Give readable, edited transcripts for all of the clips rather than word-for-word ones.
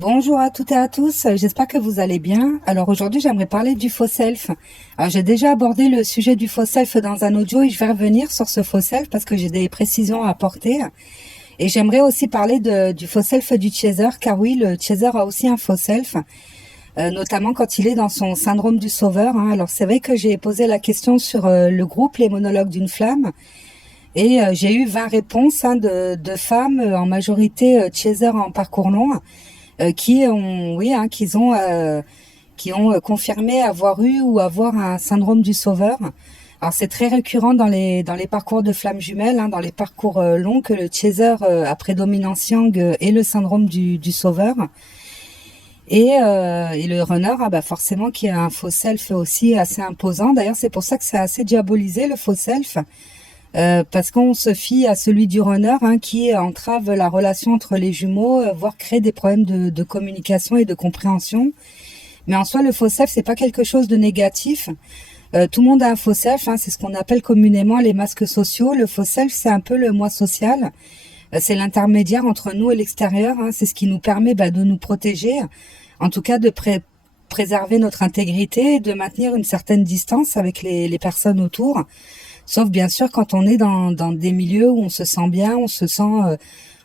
Bonjour à toutes et à tous, j'espère que vous allez bien. Alors aujourd'hui j'aimerais parler du faux self. Alors j'ai déjà abordé le sujet du faux self dans un audio et je vais revenir sur ce faux self parce que j'ai des précisions à apporter. Et j'aimerais aussi parler du faux self du chaser, car oui, le chaser a aussi un faux self, notamment quand il est dans son syndrome du sauveur. Alors c'est vrai que j'ai posé la question sur le groupe Les Monologues d'une Flamme. Et j'ai eu 20 réponses de femmes, en majorité chaser en parcours long, qui ont, oui, qui ont confirmé avoir eu ou avoir un syndrome du sauveur. Alors c'est très récurrent dans les parcours de flammes jumelles, dans les parcours longs, que le chaser à prédominance yang ait le syndrome du sauveur. Et le runner, forcément, qui a un faux self aussi assez imposant. D'ailleurs, c'est pour ça que c'est assez diabolisé, le faux self. Parce qu'on se fie à celui du runner, qui entrave la relation entre les jumeaux, voire crée des problèmes de communication et de compréhension. Mais en soi, le faux self, c'est pas quelque chose de négatif. Tout le monde a un faux self, c'est ce qu'on appelle communément les masques sociaux. Le faux self, c'est un peu le moi social. C'est l'intermédiaire entre nous et l'extérieur. C'est ce qui nous permet de nous protéger, en tout cas de préserver notre intégrité et de maintenir une certaine distance avec les personnes autour. Sauf bien sûr quand on est dans des milieux où on se sent bien, on se sent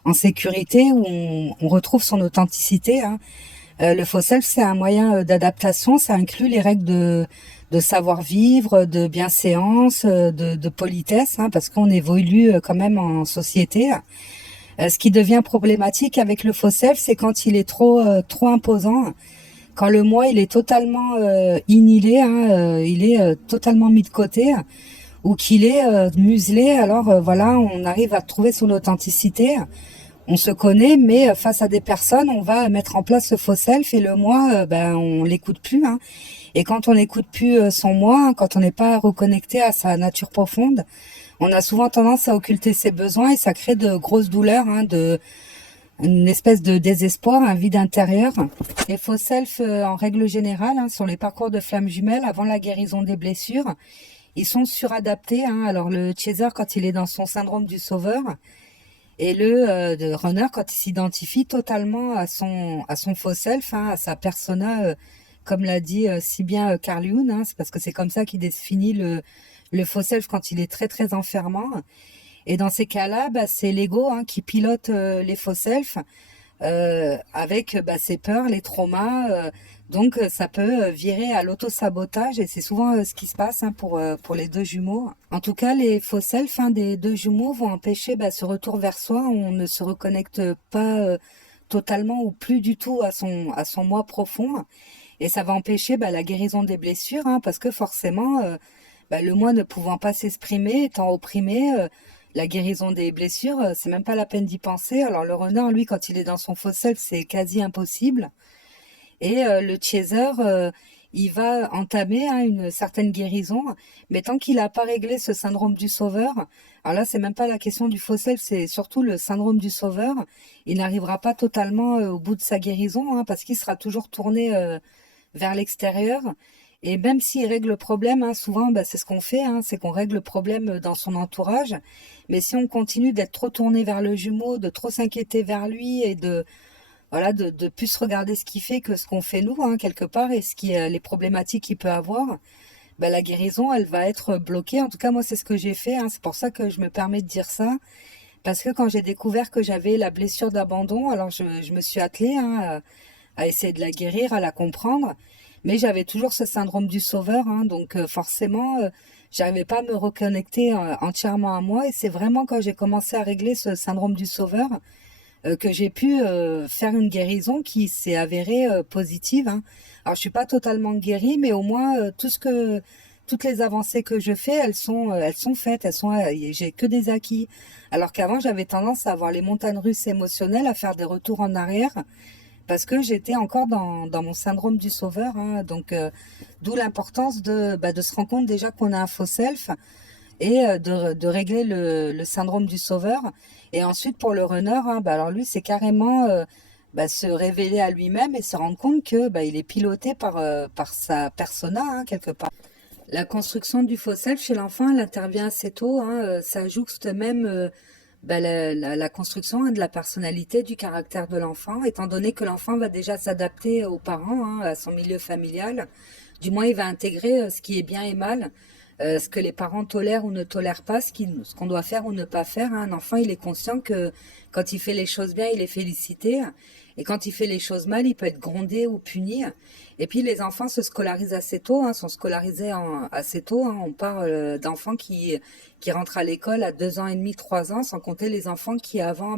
en sécurité, où on retrouve son authenticité. Le faux self, c'est un moyen d'adaptation, ça inclut les règles de savoir-vivre, de bienséance, de politesse, parce qu'on évolue quand même en société. Ce qui devient problématique avec le faux self, c'est quand il est trop imposant, quand le moi il est totalement inhibé, il est totalement mis de côté, ou qu'il est muselé. Alors voilà, on arrive à trouver son authenticité. On se connaît, mais face à des personnes, on va mettre en place ce faux self et le moi, on l'écoute plus. Et quand on n'écoute plus son moi, quand on n'est pas reconnecté à sa nature profonde, on a souvent tendance à occulter ses besoins et ça crée de grosses douleurs, une espèce de désespoir, un vide intérieur. Les faux self, en règle générale, sur les parcours de flammes jumelles, avant la guérison des blessures, ils sont suradaptés. Alors le chaser quand il est dans son syndrome du sauveur, et le runner quand il s'identifie totalement à son faux self, à sa persona, comme l'a dit si bien Carl Jung, c'est parce que c'est comme ça qu'il définit le faux self quand il est très très enfermant. Et dans ces cas-là, c'est l'ego qui pilote les faux self, avec ses peurs, les traumas. Donc ça peut virer à l'auto-sabotage et c'est souvent ce qui se passe pour les deux jumeaux. En tout cas, les faux self des deux jumeaux vont empêcher ce retour vers soi. On ne se reconnecte pas totalement ou plus du tout à son moi profond. Et ça va empêcher la guérison des blessures, parce que forcément, le moi ne pouvant pas s'exprimer, étant opprimé, la guérison des blessures, c'est même pas la peine d'y penser. Alors le renard, lui, quand il est dans son faux self, c'est quasi impossible. Et le chaser, il va entamer une certaine guérison, mais tant qu'il n'a pas réglé ce syndrome du sauveur, alors là, c'est même pas la question du faux self, c'est surtout le syndrome du sauveur. Il n'arrivera pas totalement au bout de sa guérison, parce qu'il sera toujours tourné vers l'extérieur. Et même s'il règle le problème, souvent, c'est ce qu'on fait, c'est qu'on règle le problème dans son entourage. Mais si on continue d'être trop tourné vers le jumeau, de trop s'inquiéter vers lui et de plus regarder ce qu'il fait que ce qu'on fait nous, quelque part, et les problématiques qu'il peut avoir, la guérison, elle va être bloquée. En tout cas, moi, c'est ce que j'ai fait. C'est pour ça que je me permets de dire ça. Parce que quand j'ai découvert que j'avais la blessure d'abandon, alors je me suis attelée à essayer de la guérir, à la comprendre. Mais j'avais toujours ce syndrome du sauveur, donc forcément, j'arrivais pas à me reconnecter entièrement à moi. Et c'est vraiment quand j'ai commencé à régler ce syndrome du sauveur que j'ai pu faire une guérison qui s'est avérée positive. Alors je suis pas totalement guérie, mais au moins toutes les avancées que je fais, elles sont faites, j'ai que des acquis. Alors qu'avant j'avais tendance à avoir les montagnes russes émotionnelles, à faire des retours en arrière parce que j'étais encore dans mon syndrome du sauveur. Donc d'où l'importance de se rendre compte déjà qu'on a un faux self et de régler le syndrome du sauveur. Et ensuite, pour le runner, alors lui, c'est carrément se révéler à lui-même et se rendre compte que il est piloté par sa persona, quelque part. La construction du faux self chez l'enfant, elle intervient assez tôt. Ça jouxte même la construction, hein, de la personnalité, du caractère de l'enfant, étant donné que l'enfant va déjà s'adapter aux parents, hein, à son milieu familial. Du moins, il va intégrer ce qui est bien et mal, ce que les parents tolèrent ou ne tolèrent pas, ce qu'on doit faire ou ne pas faire, hein. Un enfant, il est conscient que quand il fait les choses bien, il est félicité. Et quand il fait les choses mal, il peut être grondé ou puni. Et puis les enfants se scolarisent assez tôt, hein, sont scolarisés assez tôt, hein. On parle d'enfants qui rentrent à l'école à 2 ans et demi, 3 ans, sans compter les enfants qui avant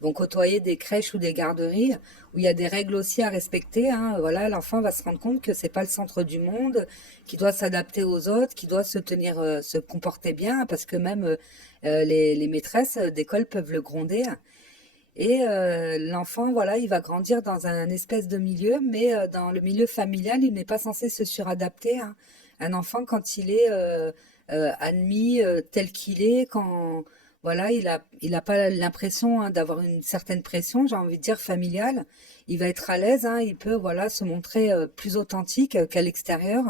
vont côtoyer des crèches ou des garderies où il y a des règles aussi à respecter, hein. Voilà, l'enfant va se rendre compte que c'est pas le centre du monde, qu'il doit s'adapter aux autres, qu'il doit se comporter bien, parce que même les maîtresses d'école peuvent le gronder. Et l'enfant, voilà, il va grandir dans un espèce de milieu, mais dans le milieu familial, il n'est pas censé se suradapter, hein. Un enfant, quand il est admis tel qu'il est, quand voilà, il a pas l'impression, hein, d'avoir une certaine pression, j'ai envie de dire familiale, il va être à l'aise, hein, il peut voilà se montrer plus authentique qu'à l'extérieur.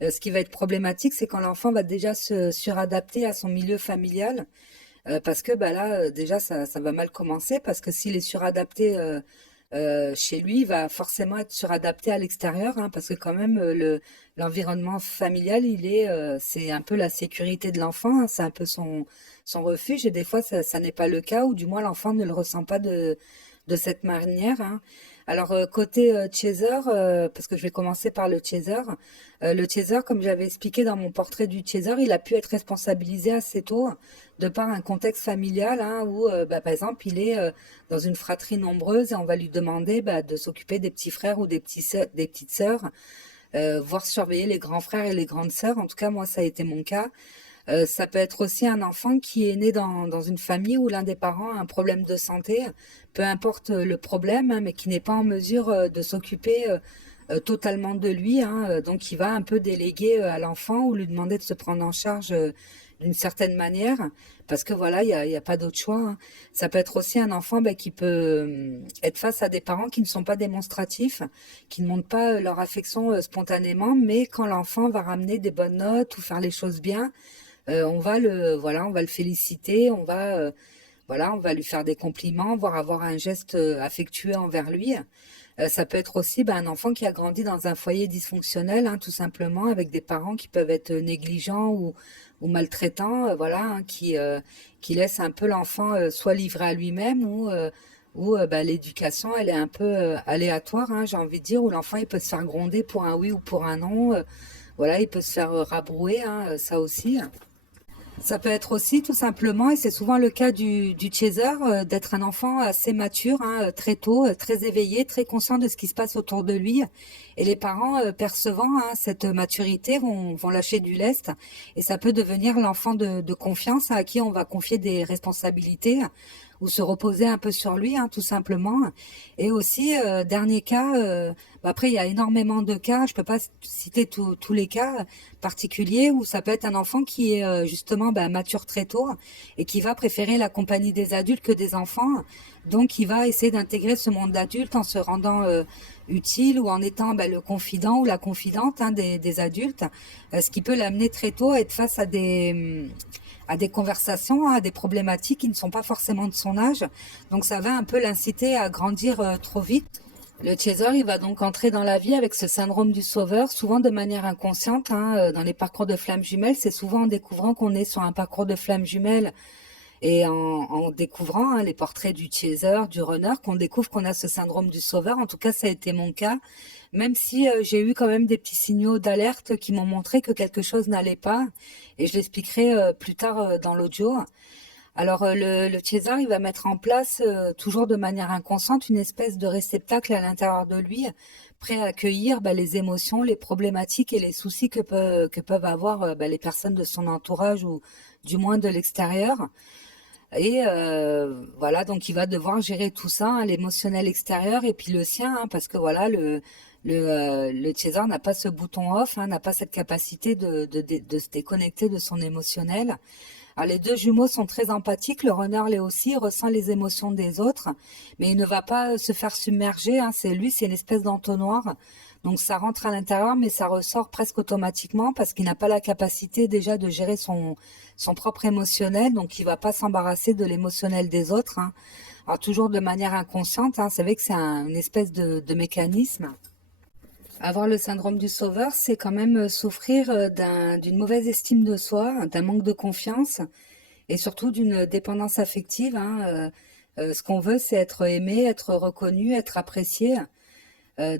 Ce qui va être problématique, c'est quand l'enfant va déjà se suradapter à son milieu familial. Parce que bah là, déjà, ça va mal commencer, parce que s'il est suradapté chez lui, il va forcément être suradapté à l'extérieur, hein, parce que quand même, l'environnement familial, c'est un peu la sécurité de l'enfant, hein, c'est un peu son refuge, et des fois, ça n'est pas le cas, ou du moins l'enfant ne le ressent pas de cette manière, hein. Alors côté chaser, parce que je vais commencer par le chaser. Le chaser, comme j'avais expliqué dans mon portrait du chaser, il a pu être responsabilisé assez tôt de par un contexte familial, hein, où par exemple il est dans une fratrie nombreuse, et on va lui demander de s'occuper des petits frères ou des petites sœurs, voire surveiller les grands frères et les grandes sœurs. En tout cas, moi, ça a été mon cas. Ça peut être aussi un enfant qui est né dans une famille où l'un des parents a un problème de santé, peu importe le problème, hein, mais qui n'est pas en mesure de s'occuper totalement de lui, hein. Donc il va un peu déléguer à l'enfant, ou lui demander de se prendre en charge d'une certaine manière, parce que voilà, il y a pas d'autre choix, hein. Ça peut être aussi un enfant qui peut être face à des parents qui ne sont pas démonstratifs, qui ne montrent pas leur affection spontanément, mais quand l'enfant va ramener des bonnes notes ou faire les choses bien, on va le féliciter, on va lui faire des compliments, voire avoir un geste affectueux envers lui. Ça peut être aussi un enfant qui a grandi dans un foyer dysfonctionnel, hein, tout simplement, avec des parents qui peuvent être négligents ou maltraitants, voilà, hein, qui laissent un peu l'enfant soit livré à lui-même, ou l'éducation, elle est un peu aléatoire, hein, j'ai envie de dire, où l'enfant il peut se faire gronder pour un oui ou pour un non. Voilà, il peut se faire rabrouer, hein, ça aussi. Ça peut être aussi tout simplement, et c'est souvent le cas du chaser, d'être un enfant assez mature, hein, très tôt, très éveillé, très conscient de ce qui se passe autour de lui. Et les parents, percevant cette maturité, vont lâcher du lest. Et ça peut devenir l'enfant de confiance, à qui on va confier des responsabilités ou se reposer un peu sur lui, hein, tout simplement. Et aussi, dernier cas, après il y a énormément de cas, je peux pas citer tous les cas particuliers, où ça peut être un enfant qui est justement mature très tôt, et qui va préférer la compagnie des adultes que des enfants. Donc il va essayer d'intégrer ce monde d'adulte en se rendant utile, ou en étant le confident ou la confidente, hein, des adultes, ce qui peut l'amener très tôt à être face à des conversations, à des problématiques qui ne sont pas forcément de son âge. Donc ça va un peu l'inciter à grandir trop vite. Le chaser, il va donc entrer dans la vie avec ce syndrome du sauveur, souvent de manière inconsciente, hein. Dans les parcours de flammes jumelles, c'est souvent en découvrant qu'on est sur un parcours de flammes jumelles, et en découvrant, hein, les portraits du chaser, du runner, qu'on découvre qu'on a ce syndrome du sauveur. En tout cas, ça a été mon cas, même si j'ai eu quand même des petits signaux d'alerte qui m'ont montré que quelque chose n'allait pas, et je l'expliquerai plus tard dans l'audio. Alors le chaser, il va mettre en place, toujours de manière inconsciente, une espèce de réceptacle à l'intérieur de lui, prêt à accueillir les émotions, les problématiques et les soucis que peuvent avoir les personnes de son entourage, ou du moins de l'extérieur. Et voilà, donc il va devoir gérer tout ça, hein, l'émotionnel extérieur et puis le sien, hein, parce que voilà, le chaser n'a pas ce bouton off, hein, n'a pas cette capacité de se déconnecter de son émotionnel. Alors les deux jumeaux sont très empathiques, le runner l'est aussi, il ressent les émotions des autres, mais il ne va pas se faire submerger, hein, c'est une espèce d'entonnoir. Donc ça rentre à l'intérieur, mais ça ressort presque automatiquement parce qu'il n'a pas la capacité déjà de gérer son propre émotionnel, donc il va pas s'embarrasser de l'émotionnel des autres, hein. Alors toujours de manière inconsciente, hein, c'est vrai que c'est une espèce de mécanisme. Avoir le syndrome du sauveur, c'est quand même souffrir d'une mauvaise estime de soi, d'un manque de confiance et surtout d'une dépendance affective, hein. Ce qu'on veut, c'est être aimé, être reconnu, être apprécié.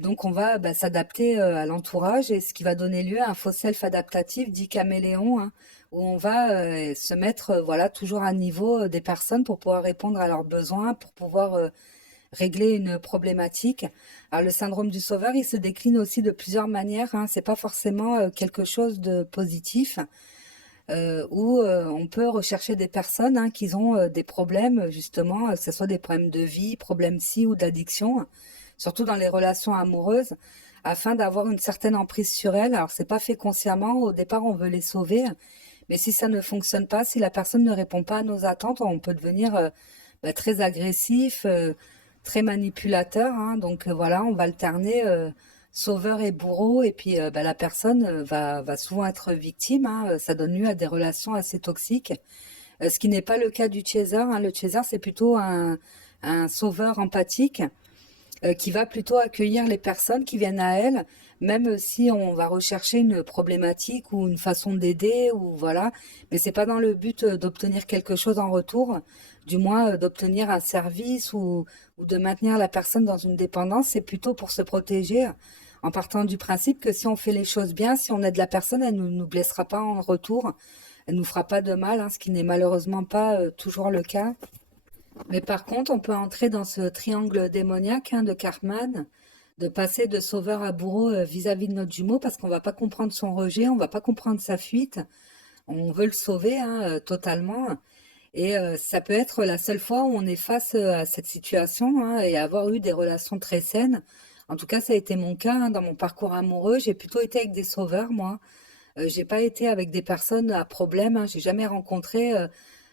Donc on va s'adapter à l'entourage et ce qui va donner lieu à un faux self adaptatif dit caméléon, hein, où on va se mettre voilà toujours à niveau des personnes pour pouvoir répondre à leurs besoins, pour pouvoir régler une problématique. Alors le syndrome du sauveur, il se décline aussi de plusieurs manières, hein. C'est pas forcément quelque chose de positif. Où on peut rechercher des personnes hein, qui ont des problèmes justement, que ce soit des problèmes de vie, problèmes psy ou d'addiction, surtout dans les relations amoureuses, afin d'avoir une certaine emprise sur elles. Alors c'est pas fait consciemment, au départ on veut les sauver, mais si ça ne fonctionne pas, si la personne ne répond pas à nos attentes, on peut devenir très agressif, très manipulateur, hein. Donc voilà, on va alterner sauveur et bourreau, et puis la personne va souvent être victime, hein. Ça donne lieu à des relations assez toxiques, ce qui n'est pas le cas du chaser, hein. Le chaser, c'est plutôt un sauveur empathique qui va plutôt accueillir les personnes qui viennent à elle, même si on va rechercher une problématique ou une façon d'aider, ou voilà, mais c'est pas dans le but d'obtenir quelque chose en retour, du moins d'obtenir un service ou de maintenir la personne dans une dépendance. C'est plutôt pour se protéger, en partant du principe que si on fait les choses bien, si on aide la personne, elle ne nous blessera pas en retour, elle nous fera pas de mal, hein, ce qui n'est malheureusement pas toujours le cas. Mais par contre, on peut entrer dans ce triangle démoniaque hein, de Cartman, de passer de sauveur à bourreau vis-à-vis de notre jumeau, parce qu'on va pas comprendre son rejet, on va pas comprendre sa fuite, on veut le sauver hein, totalement. Et ça peut être la seule fois où on est face à cette situation hein, et avoir eu des relations très saines. En tout cas, ça a été mon cas hein, dans mon parcours amoureux. J'ai plutôt été avec des sauveurs, moi. J'ai pas été avec des personnes à problème, hein. J'ai jamais rencontré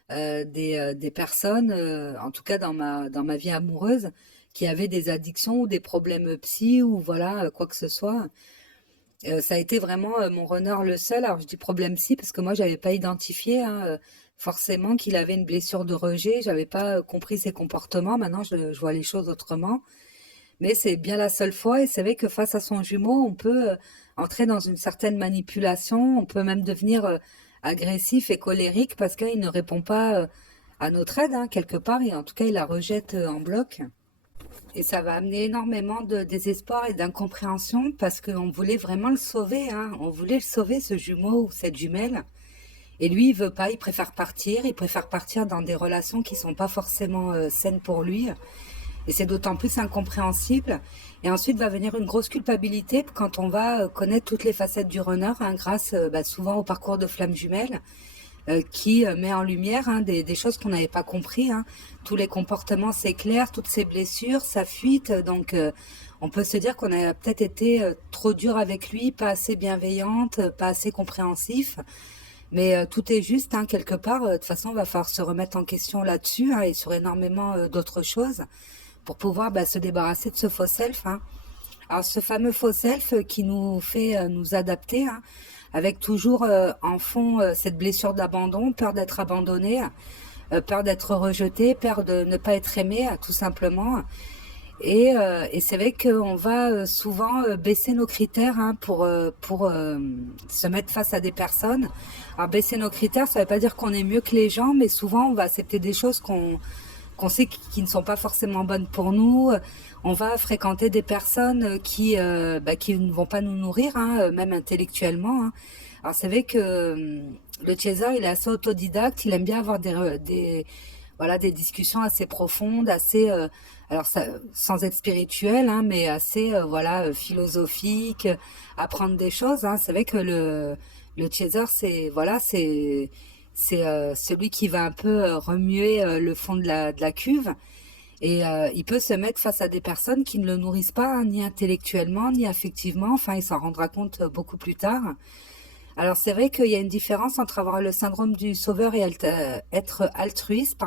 des personnes, en tout cas dans ma vie amoureuse, qui avaient des addictions ou des problèmes psy ou voilà quoi que ce soit. Ça a été vraiment mon runner le seul. Alors je dis problème psy parce que moi j'avais pas identifié hein, forcément qu'il avait une blessure de rejet. J'avais pas compris ses comportements. Maintenant je vois les choses autrement. Mais c'est bien la seule fois, et c'est vrai que face à son jumeau, on peut entrer dans une certaine manipulation, on peut même devenir agressif et colérique parce qu'il ne répond pas à notre aide, hein, quelque part, et en tout cas il la rejette en bloc. Et ça va amener énormément de désespoir et d'incompréhension parce qu'on voulait vraiment le sauver, hein. On voulait le sauver, ce jumeau ou cette jumelle. Et lui, il veut pas, il préfère partir dans des relations qui sont pas forcément saines pour lui. Et c'est d'autant plus incompréhensible. Et ensuite va venir une grosse culpabilité quand on va connaître toutes les facettes du runner, hein, grâce souvent au parcours de Flamme Jumelle, qui met en lumière hein, des choses qu'on n'avait pas compris. Hein. Tous les comportements s'éclairent, toutes ses blessures, sa fuite. Donc on peut se dire qu'on a peut-être été trop dur avec lui, pas assez bienveillante, pas assez compréhensif. Mais tout est juste, hein, quelque part. De toute façon, il va falloir se remettre en question là-dessus hein, et sur énormément d'autres choses pour pouvoir se débarrasser de ce faux self. Hein. Alors ce fameux faux self qui nous fait nous adapter, hein, avec toujours en fond cette blessure d'abandon, peur d'être abandonné, peur d'être rejeté, peur de ne pas être aimé, tout simplement. Et c'est vrai qu'on va souvent baisser nos critères hein, pour se mettre face à des personnes. Alors baisser nos critères, ça ne veut pas dire qu'on est mieux que les gens, mais souvent on va accepter des choses qu'on sait qui ne sont pas forcément bonnes pour nous. On va fréquenter des personnes qui ne vont pas nous nourrir, hein, même intellectuellement. Hein. Alors c'est vrai que le chaser, il est assez autodidacte, il aime bien avoir des discussions assez profondes, assez alors ça, sans être spirituel, hein, mais assez philosophique, apprendre des choses. Hein. C'est vrai que le chaser, c'est celui qui va un peu remuer le fond de la cuve. Et il peut se mettre face à des personnes qui ne le nourrissent pas, hein, ni intellectuellement, ni affectivement. Enfin, il s'en rendra compte beaucoup plus tard. Alors, c'est vrai qu'il y a une différence entre avoir le syndrome du sauveur et être altruiste.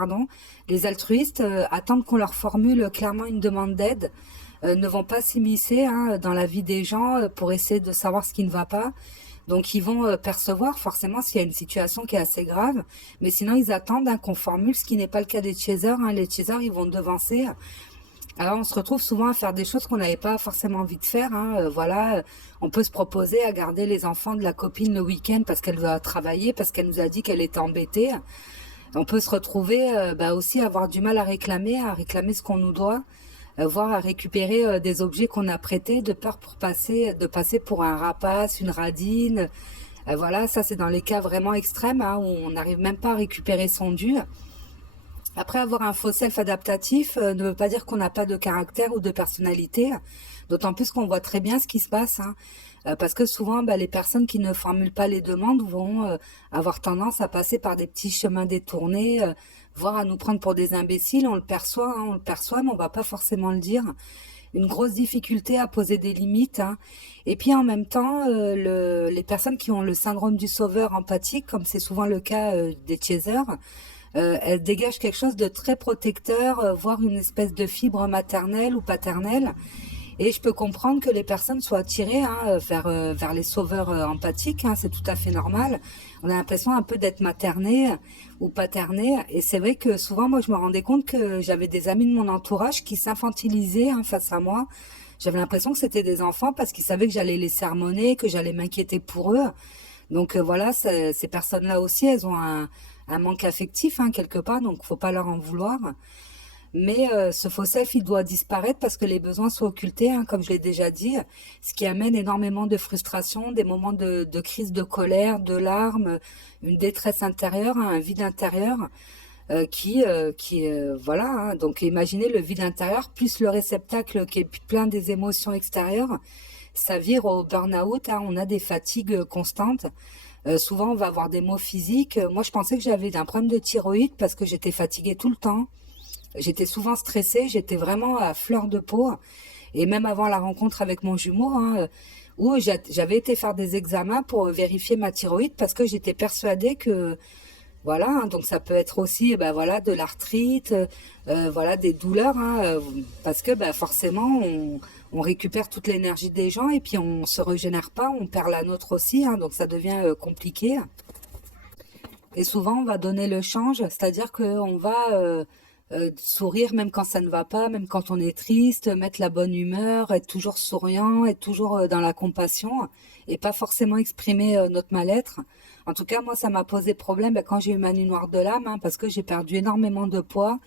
Les altruistes attendent qu'on leur formule clairement une demande d'aide. ne vont pas s'immiscer hein, dans la vie des gens pour essayer de savoir ce qui ne va pas. Donc ils vont percevoir forcément s'il y a une situation qui est assez grave, mais sinon ils attendent hein, qu'on formule, ce qui n'est pas le cas des chasers. Hein. Les chasers, ils vont devancer. Alors on se retrouve souvent à faire des choses qu'on n'avait pas forcément envie de faire. Hein. Voilà, on peut se proposer à garder les enfants de la copine le week-end parce qu'elle va travailler, parce qu'elle nous a dit qu'elle était embêtée. On peut se retrouver aussi à avoir du mal à réclamer ce qu'on nous doit, voire à récupérer des objets qu'on a prêtés de peur de passer pour un rapace, une radine. Voilà, ça c'est dans les cas vraiment extrêmes hein, où on n'arrive même pas à récupérer son dû. Après, avoir un faux self adaptatif ne veut pas dire qu'on n'a pas de caractère ou de personnalité, d'autant plus qu'on voit très bien ce qui se passe. Hein. Parce que souvent, les personnes qui ne formulent pas les demandes vont avoir tendance à passer par des petits chemins détournés, voire à nous prendre pour des imbéciles. On le perçoit, mais on va pas forcément le dire. Une grosse difficulté à poser des limites. Hein. Et puis en même temps, les personnes qui ont le syndrome du sauveur empathique, comme c'est souvent le cas des chasers, elle dégage quelque chose de très protecteur, voire une espèce de fibre maternelle ou paternelle. Et je peux comprendre que les personnes soient attirées hein, vers les sauveurs empathiques, hein, c'est tout à fait normal. On a l'impression un peu d'être materné ou paterné. Et c'est vrai que souvent, moi, je me rendais compte que j'avais des amis de mon entourage qui s'infantilisaient hein, face à moi. J'avais l'impression que c'était des enfants parce qu'ils savaient que j'allais les sermonner, que j'allais m'inquiéter pour eux. Donc voilà, ces personnes-là aussi, elles ont un manque affectif hein, quelque part, donc faut pas leur en vouloir. Mais ce faux self, il doit disparaître parce que les besoins sont occultés, hein, comme je l'ai déjà dit, ce qui amène énormément de frustration, des moments de crise de colère, de larmes, une détresse intérieure, hein, un vide intérieur voilà. Hein, donc imaginez le vide intérieur plus le réceptacle qui est plein des émotions extérieures, ça vire au burn-out. Hein, on a des fatigues constantes. Souvent, on va avoir des maux physiques. Moi, je pensais que j'avais un problème de thyroïde parce que j'étais fatiguée tout le temps. J'étais souvent stressée, j'étais vraiment à fleur de peau. Et même avant la rencontre avec mon jumeau, hein, où j'avais été faire des examens pour vérifier ma thyroïde parce que j'étais persuadée que voilà, hein, donc ça peut être aussi voilà de l'arthrite, voilà des douleurs, hein, parce que forcément on récupère toute l'énergie des gens et puis on se régénère pas, on perd la nôtre aussi, hein, donc ça devient compliqué. Et souvent on va donner le change, c'est-à-dire qu'on va sourire même quand ça ne va pas, même quand on est triste, mettre la bonne humeur, être toujours souriant, être toujours dans la compassion et pas forcément exprimer notre mal-être. En tout cas, moi, ça m'a posé problème quand j'ai eu ma nuit noire de l'âme, hein, parce que j'ai perdu énormément de poids.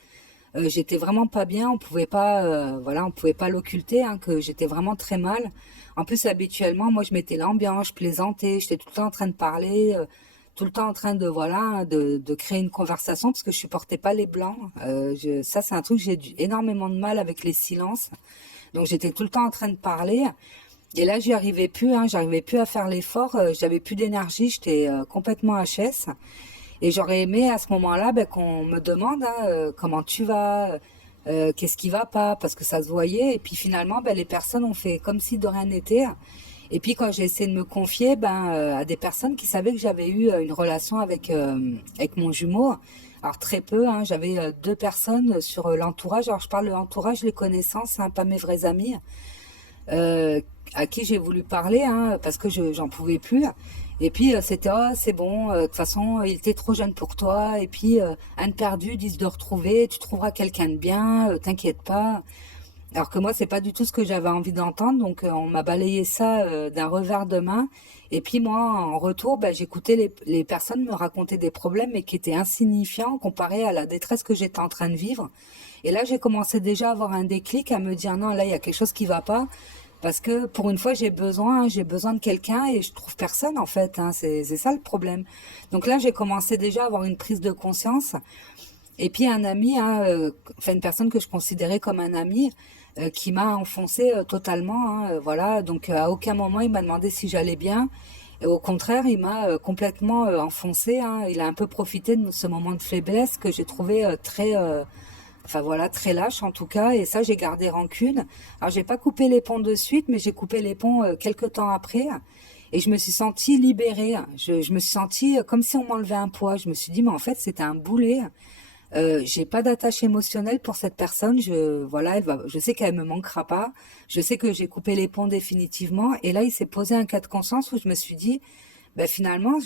J'étais vraiment pas bien, on pouvait pas l'occulter, hein, que j'étais vraiment très mal. En plus, habituellement, moi, je mettais l'ambiance, je plaisantais, j'étais tout le temps en train de parler. Tout le temps en train de créer une conversation parce que je supportais pas les blancs. Ça c'est un truc, j'ai énormément de mal avec les silences. Donc j'étais tout le temps en train de parler. Et là j'y arrivais plus, hein, j'arrivais plus à faire l'effort, j'avais plus d'énergie, j'étais complètement HS. Et j'aurais aimé à ce moment-là qu'on me demande hein, comment tu vas, qu'est-ce qui va pas, parce que ça se voyait. Et puis finalement les personnes ont fait comme si de rien n'était. Et puis quand j'ai essayé de me confier à des personnes qui savaient que j'avais eu une relation avec mon jumeau, alors très peu, hein, j'avais 2 personnes sur l'entourage. Alors je parle de l'entourage, les connaissances, hein, pas mes vrais amis, à qui j'ai voulu parler hein, parce que j'en pouvais plus. Et puis c'était c'est bon, de toute façon il était trop jeune pour toi. Et puis un perdu, 10 de retrouver, tu trouveras quelqu'un de bien, t'inquiète pas. Alors que moi, c'est pas du tout ce que j'avais envie d'entendre, donc on m'a balayé ça d'un revers de main. Et puis moi, en retour, j'écoutais les personnes me raconter des problèmes, mais qui étaient insignifiants comparés à la détresse que j'étais en train de vivre. Et là, j'ai commencé déjà à avoir un déclic, à me dire non, là, il y a quelque chose qui va pas, parce que pour une fois, j'ai besoin de quelqu'un et je trouve personne en fait. Hein, c'est ça le problème. Donc là, j'ai commencé déjà à avoir une prise de conscience. Et puis un ami, hein, une personne que je considérais comme un ami, qui m'a enfoncé totalement. Hein, voilà, donc à aucun moment il m'a demandé si j'allais bien. Et au contraire, il m'a complètement enfoncé. Hein, il a un peu profité de ce moment de faiblesse que j'ai trouvé très lâche en tout cas. Et ça, j'ai gardé rancune. Alors j'ai pas coupé les ponts de suite, mais j'ai coupé les ponts quelques temps après. Et je me suis sentie libérée. Je me suis sentie comme si on m'enlevait un poids. Je me suis dit, mais en fait, c'était un boulet. J'ai pas d'attache émotionnelle pour cette personne. Voilà, je sais qu'elle me manquera pas. Je sais que j'ai coupé les ponts définitivement. Et là, il s'est posé un cas de conscience où je me suis dit, ben finalement,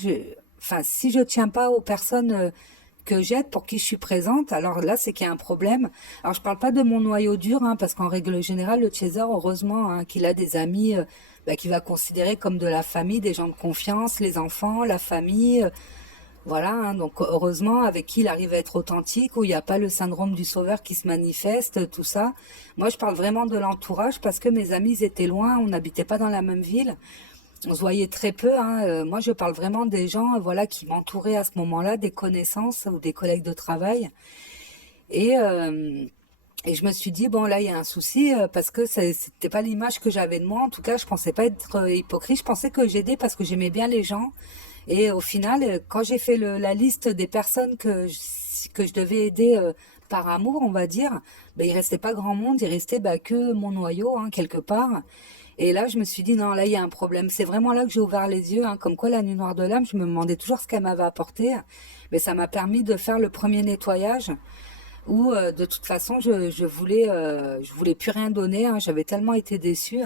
enfin, si je tiens pas aux personnes que j'aide, pour qui je suis présente, alors là, c'est qu'il y a un problème. Alors, je parle pas de mon noyau dur, hein, parce qu'en règle générale, le chaser, heureusement, hein, qu'il a des amis, qu'il va considérer comme de la famille, des gens de confiance, les enfants, la famille. Voilà, hein, donc heureusement avec qui il arrive à être authentique, où il n'y a pas le syndrome du sauveur qui se manifeste, tout ça. Moi, je parle vraiment de l'entourage parce que mes amis ils étaient loin, on n'habitait pas dans la même ville, on se voyait très peu. Hein. Moi, je parle vraiment des gens, voilà, qui m'entouraient à ce moment-là, des connaissances ou des collègues de travail. Et et je me suis dit bon là il y a un souci parce que c'était pas l'image que j'avais de moi. En tout cas, je pensais pas être hypocrite. Je pensais que j'aidais parce que j'aimais bien les gens. Et au final, quand j'ai fait la liste des personnes que je devais aider par amour, on va dire, ben, il restait pas grand monde, il restait que mon noyau, hein, quelque part. Et là, je me suis dit, non, là, il y a un problème. C'est vraiment là que j'ai ouvert les yeux, hein, comme quoi la nuit noire de l'âme, je me demandais toujours ce qu'elle m'avait apporté. Mais ça m'a permis de faire le premier nettoyage où, de toute façon, je voulais plus rien donner, hein, j'avais tellement été déçue.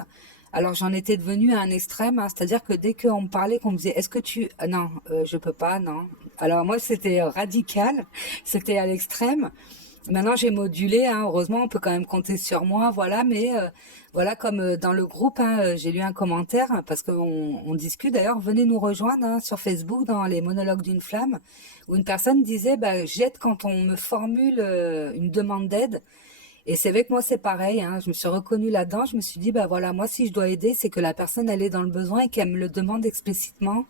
Alors j'en étais devenue à un extrême, hein, c'est-à-dire que dès qu'on me parlait, qu'on me disait, est-ce que tu... Ah non, je peux pas, non. Alors moi, c'était radical, c'était à l'extrême. Maintenant, j'ai modulé, hein, heureusement, on peut quand même compter sur moi, voilà, mais voilà, comme dans le groupe, hein, j'ai lu un commentaire, hein, parce qu'on discute, d'ailleurs, venez nous rejoindre hein, sur Facebook dans les monologues d'une flamme, où une personne disait, j'aide quand on me formule une demande d'aide. Et c'est vrai que moi, c'est pareil, hein, je me suis reconnue là-dedans, je me suis dit, voilà, moi, si je dois aider, c'est que la personne, elle est dans le besoin et qu'elle me le demande explicitement.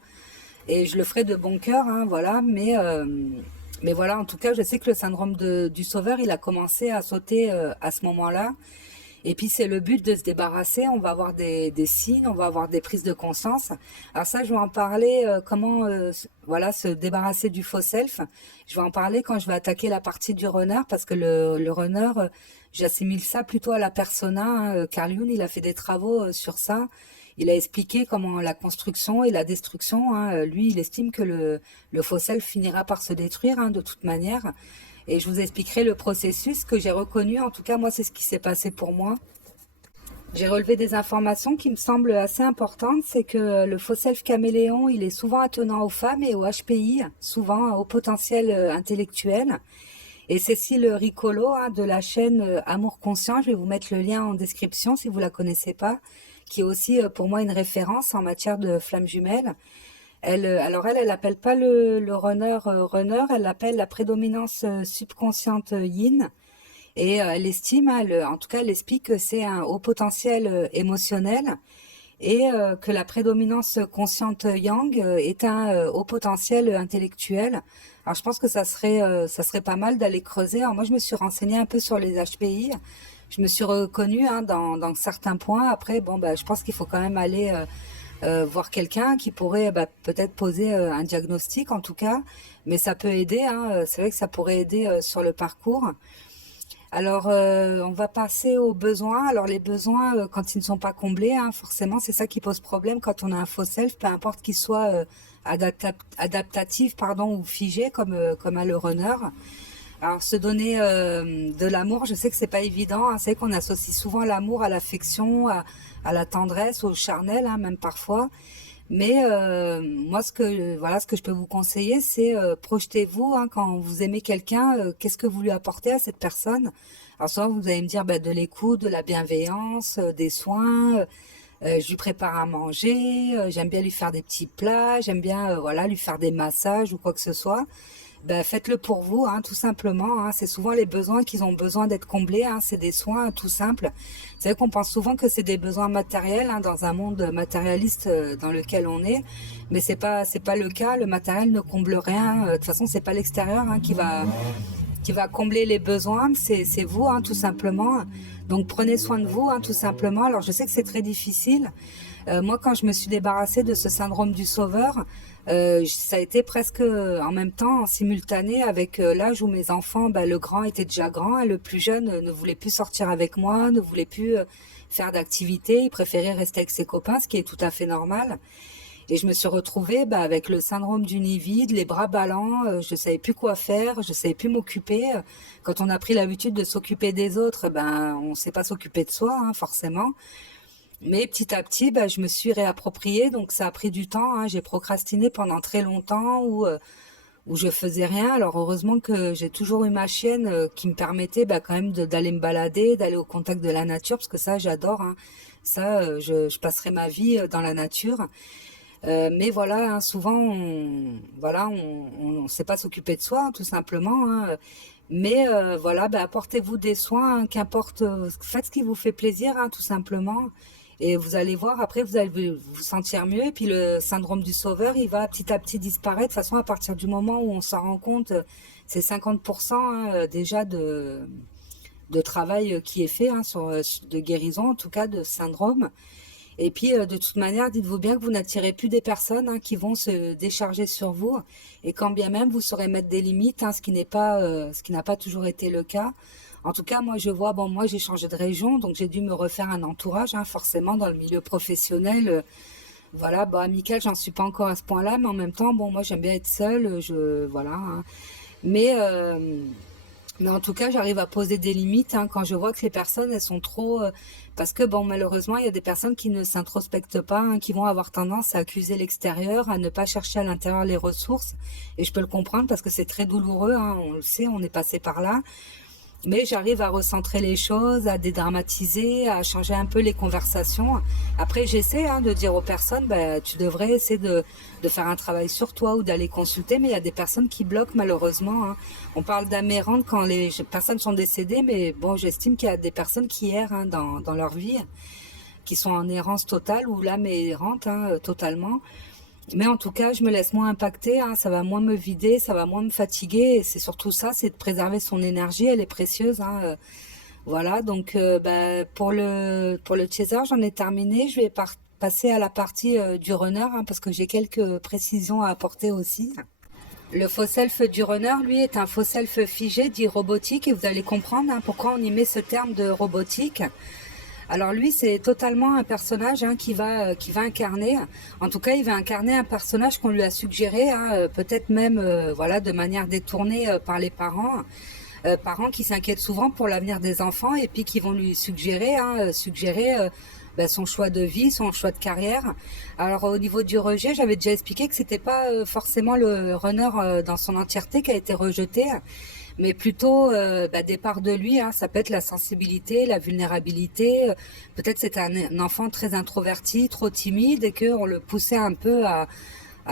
Et je le ferai de bon cœur, hein, voilà, mais voilà, en tout cas, je sais que le syndrome du sauveur, il a commencé à sauter à ce moment-là. Et puis c'est le but de se débarrasser. On va avoir des signes, on va avoir des prises de conscience. Alors ça, je vais en parler. Comment, voilà, se débarrasser du faux self. Je vais en parler quand je vais attaquer la partie du runner, parce que le runner, j'assimile ça plutôt à la persona. Hein. Carl Jung, il a fait des travaux sur ça. Il a expliqué comment la construction et la destruction. Hein, lui, il estime que le faux self finira par se détruire hein, de toute manière. Et je vous expliquerai le processus que j'ai reconnu. En tout cas, moi, c'est ce qui s'est passé pour moi. J'ai relevé des informations qui me semblent assez importantes. C'est que le faux self caméléon, il est souvent attenant aux femmes et au HPI, souvent au potentiel intellectuel. Et Cécile Ricolo hein, de la chaîne Amour Conscient, je vais vous mettre le lien en description si vous la connaissez pas, qui est aussi pour moi une référence en matière de flammes jumelles. Elle appelle pas le runner runner, elle l'appelle la prédominance subconsciente yin. Et elle estime, hein, en tout cas, elle explique que c'est un haut potentiel émotionnel et que la prédominance consciente yang est un haut potentiel intellectuel. Alors je pense que ça serait pas mal d'aller creuser. Alors moi, je me suis renseignée un peu sur les HPI. Je me suis reconnue hein, dans certains points. Après, je pense qu'il faut quand même aller voir quelqu'un qui pourrait peut-être poser un diagnostic en tout cas, mais ça peut aider. Hein, c'est vrai que ça pourrait aider sur le parcours. Alors, on va passer aux besoins. Alors, les besoins, quand ils ne sont pas comblés, hein, forcément, c'est ça qui pose problème quand on a un faux self, peu importe qu'il soit adaptatif, pardon, ou figé, comme a le runner. Alors, se donner de l'amour, je sais que c'est pas évident. Hein, c'est vrai qu'on associe souvent l'amour à l'affection, à la tendresse, au charnel, hein, même parfois. Mais moi, ce que je peux vous conseiller, c'est projetez-vous hein, quand vous aimez quelqu'un, qu'est-ce que vous lui apportez à cette personne. Alors souvent, vous allez me dire de l'écoute, de la bienveillance, des soins. Je lui prépare à manger. J'aime bien lui faire des petits plats. J'aime bien voilà lui faire des massages ou quoi que ce soit. Faites-le pour vous, hein, tout simplement. Hein. C'est souvent les besoins qu'ils ont besoin d'être comblés. Hein. C'est des soins tout simples. C'est vrai qu'on pense souvent que c'est des besoins matériels hein, dans un monde matérialiste dans lequel on est, mais c'est pas le cas. Le matériel ne comble rien. De toute façon, c'est pas l'extérieur hein, qui va combler les besoins. C'est vous, hein, tout simplement. Donc prenez soin de vous, hein, tout simplement. Alors je sais que c'est très difficile. Moi, quand je me suis débarrassée de ce syndrome du sauveur, ça a été presque en même temps, en simultané, avec l'âge où mes enfants, le grand était déjà grand, et le plus jeune ne voulait plus sortir avec moi, ne voulait plus faire d'activités, il préférait rester avec ses copains, ce qui est tout à fait normal. Et je me suis retrouvée avec le syndrome du nid vide, les bras ballants, je savais plus quoi faire, je savais plus m'occuper. Quand on a pris l'habitude de s'occuper des autres, on sait pas s'occuper de soi, hein, forcément. Mais petit à petit, je me suis réappropriée, donc ça a pris du temps, hein. J'ai procrastiné pendant très longtemps où je faisais rien. Alors heureusement que j'ai toujours eu ma chienne qui me permettait quand même d'aller me balader, d'aller au contact de la nature, parce que ça j'adore, hein. Ça, je passerai ma vie dans la nature. Mais voilà, hein, souvent, on sait pas s'occuper de soi, hein, tout simplement, hein. Mais voilà, apportez-vous des soins, hein, qu'importe, faites ce qui vous fait plaisir, hein, tout simplement. Et vous allez voir, après, vous allez vous sentir mieux. Et puis le syndrome du sauveur, il va petit à petit disparaître. De toute façon, à partir du moment où on s'en rend compte, c'est 50% hein, déjà de travail qui est fait, hein, de guérison, en tout cas de syndrome. Et puis, de toute manière, dites-vous bien que vous n'attirez plus des personnes hein, qui vont se décharger sur vous. Et quand bien même, vous saurez mettre des limites, hein, ce qui n'a pas toujours été le cas. En tout cas, moi, je vois, moi, j'ai changé de région, donc j'ai dû me refaire un entourage, hein, forcément, dans le milieu professionnel. Voilà, amical, j'en suis pas encore à ce point-là, mais en même temps, moi, j'aime bien être seule, voilà. Hein. Mais, euh, mais en tout cas, j'arrive à poser des limites hein, quand je vois que les personnes, elles sont trop... parce que, malheureusement, il y a des personnes qui ne s'introspectent pas, hein, qui vont avoir tendance à accuser l'extérieur, à ne pas chercher à l'intérieur les ressources. Et je peux le comprendre parce que c'est très douloureux, hein, on le sait, on est passé par là. Mais j'arrive à recentrer les choses, à dédramatiser, à changer un peu les conversations. Après, j'essaie hein, de dire aux personnes, tu devrais essayer de faire un travail sur toi ou d'aller consulter. Mais il y a des personnes qui bloquent malheureusement. Hein. On parle d'âme errante quand les personnes sont décédées, mais j'estime qu'il y a des personnes qui errent hein, dans leur vie, qui sont en errance totale ou l'âme est errante hein, totalement. Mais en tout cas, je me laisse moins impacter, hein, ça va moins me vider, ça va moins me fatiguer. Et c'est surtout ça, c'est de préserver son énergie, elle est précieuse. Hein, voilà, donc pour le chaser, j'en ai terminé. Je vais passer à la partie du runner, hein, parce que j'ai quelques précisions à apporter aussi. Le faux self du runner, lui, est un faux self figé, dit robotique, et vous allez comprendre hein, pourquoi on y met ce terme de robotique. Alors lui, c'est totalement un personnage hein, qui va incarner. En tout cas, il va incarner un personnage qu'on lui a suggéré, hein, peut-être même voilà de manière détournée par les parents. Parents qui s'inquiètent souvent pour l'avenir des enfants et puis qui vont lui suggérer son choix de vie, son choix de carrière. Alors au niveau du rejet, j'avais déjà expliqué que c'était pas forcément le runner dans son entièreté qui a été rejeté, mais plutôt des parts de lui. Hein, ça peut être la sensibilité, la vulnérabilité. Peut-être c'est un enfant très introverti, trop timide et qu'on le poussait un peu à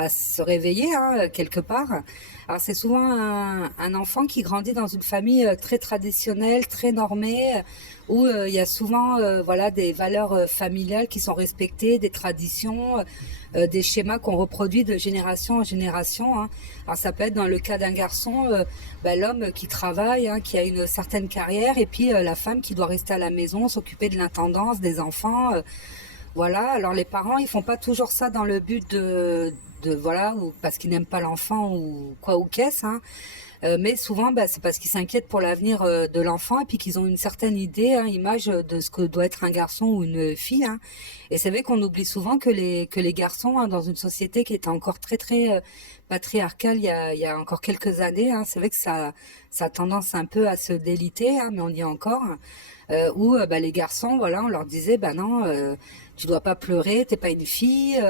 se réveiller hein, quelque part. Alors c'est souvent un enfant qui grandit dans une famille très traditionnelle, très normée, où il y a souvent voilà des valeurs familiales qui sont respectées, des traditions, des schémas qu'on reproduit de génération en génération. Hein. Alors ça peut être dans le cas d'un garçon, l'homme qui travaille, hein, qui a une certaine carrière, et puis la femme qui doit rester à la maison, s'occuper de l'intendance des enfants. Voilà, alors les parents, ils font pas toujours ça dans le but de voilà, ou parce qu'ils n'aiment pas l'enfant ou quoi ou qu'est-ce, hein. Mais souvent, c'est parce qu'ils s'inquiètent pour l'avenir de l'enfant et puis qu'ils ont une certaine idée, hein, image de ce que doit être un garçon ou une fille. Hein. Et c'est vrai qu'on oublie souvent que les garçons, hein, dans une société qui était encore très très patriarcale il y a encore quelques années, hein, c'est vrai que ça a tendance un peu à se déliter, hein, mais on y est encore. Où les garçons, voilà, on leur disait, non, tu dois pas pleurer, t'es pas une fille.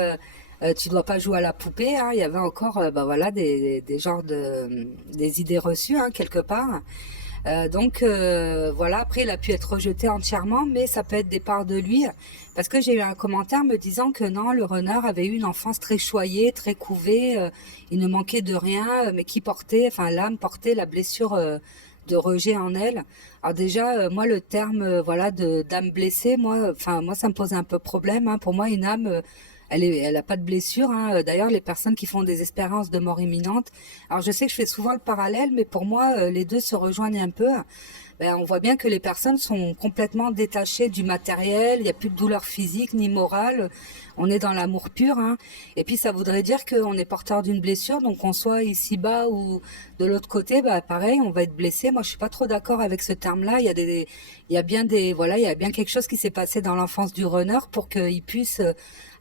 Tu dois pas jouer à la poupée. Hein. Il y avait encore, voilà, des genres des idées reçues hein, quelque part. Donc voilà. Après, il a pu être rejeté entièrement, mais ça peut être des parts de lui, parce que j'ai eu un commentaire me disant que non, le runner avait eu une enfance très choyée, très couvée. Il ne manquait de rien, mais qui portait, enfin l'âme portait la blessure. De rejet en elle. Alors déjà, moi le terme voilà de d'âme blessée, moi ça me pose un peu problème. Hein. Pour moi, une âme, elle a pas de blessure. Hein. D'ailleurs, les personnes qui font des espérances de mort imminente. Alors je sais que je fais souvent le parallèle, mais pour moi, les deux se rejoignent un peu ben, on voit bien que les personnes sont complètement détachées du matériel, il n'y a plus de douleur physique ni morale, on est dans l'amour pur, hein. Et puis ça voudrait dire qu'on est porteur d'une blessure, donc qu'on soit ici-bas ou de l'autre côté, bah pareil, on va être blessé. Moi, je suis pas trop d'accord avec ce terme-là. Il y a bien voilà, il y a bien quelque chose qui s'est passé dans l'enfance du runner pour qu'il puisse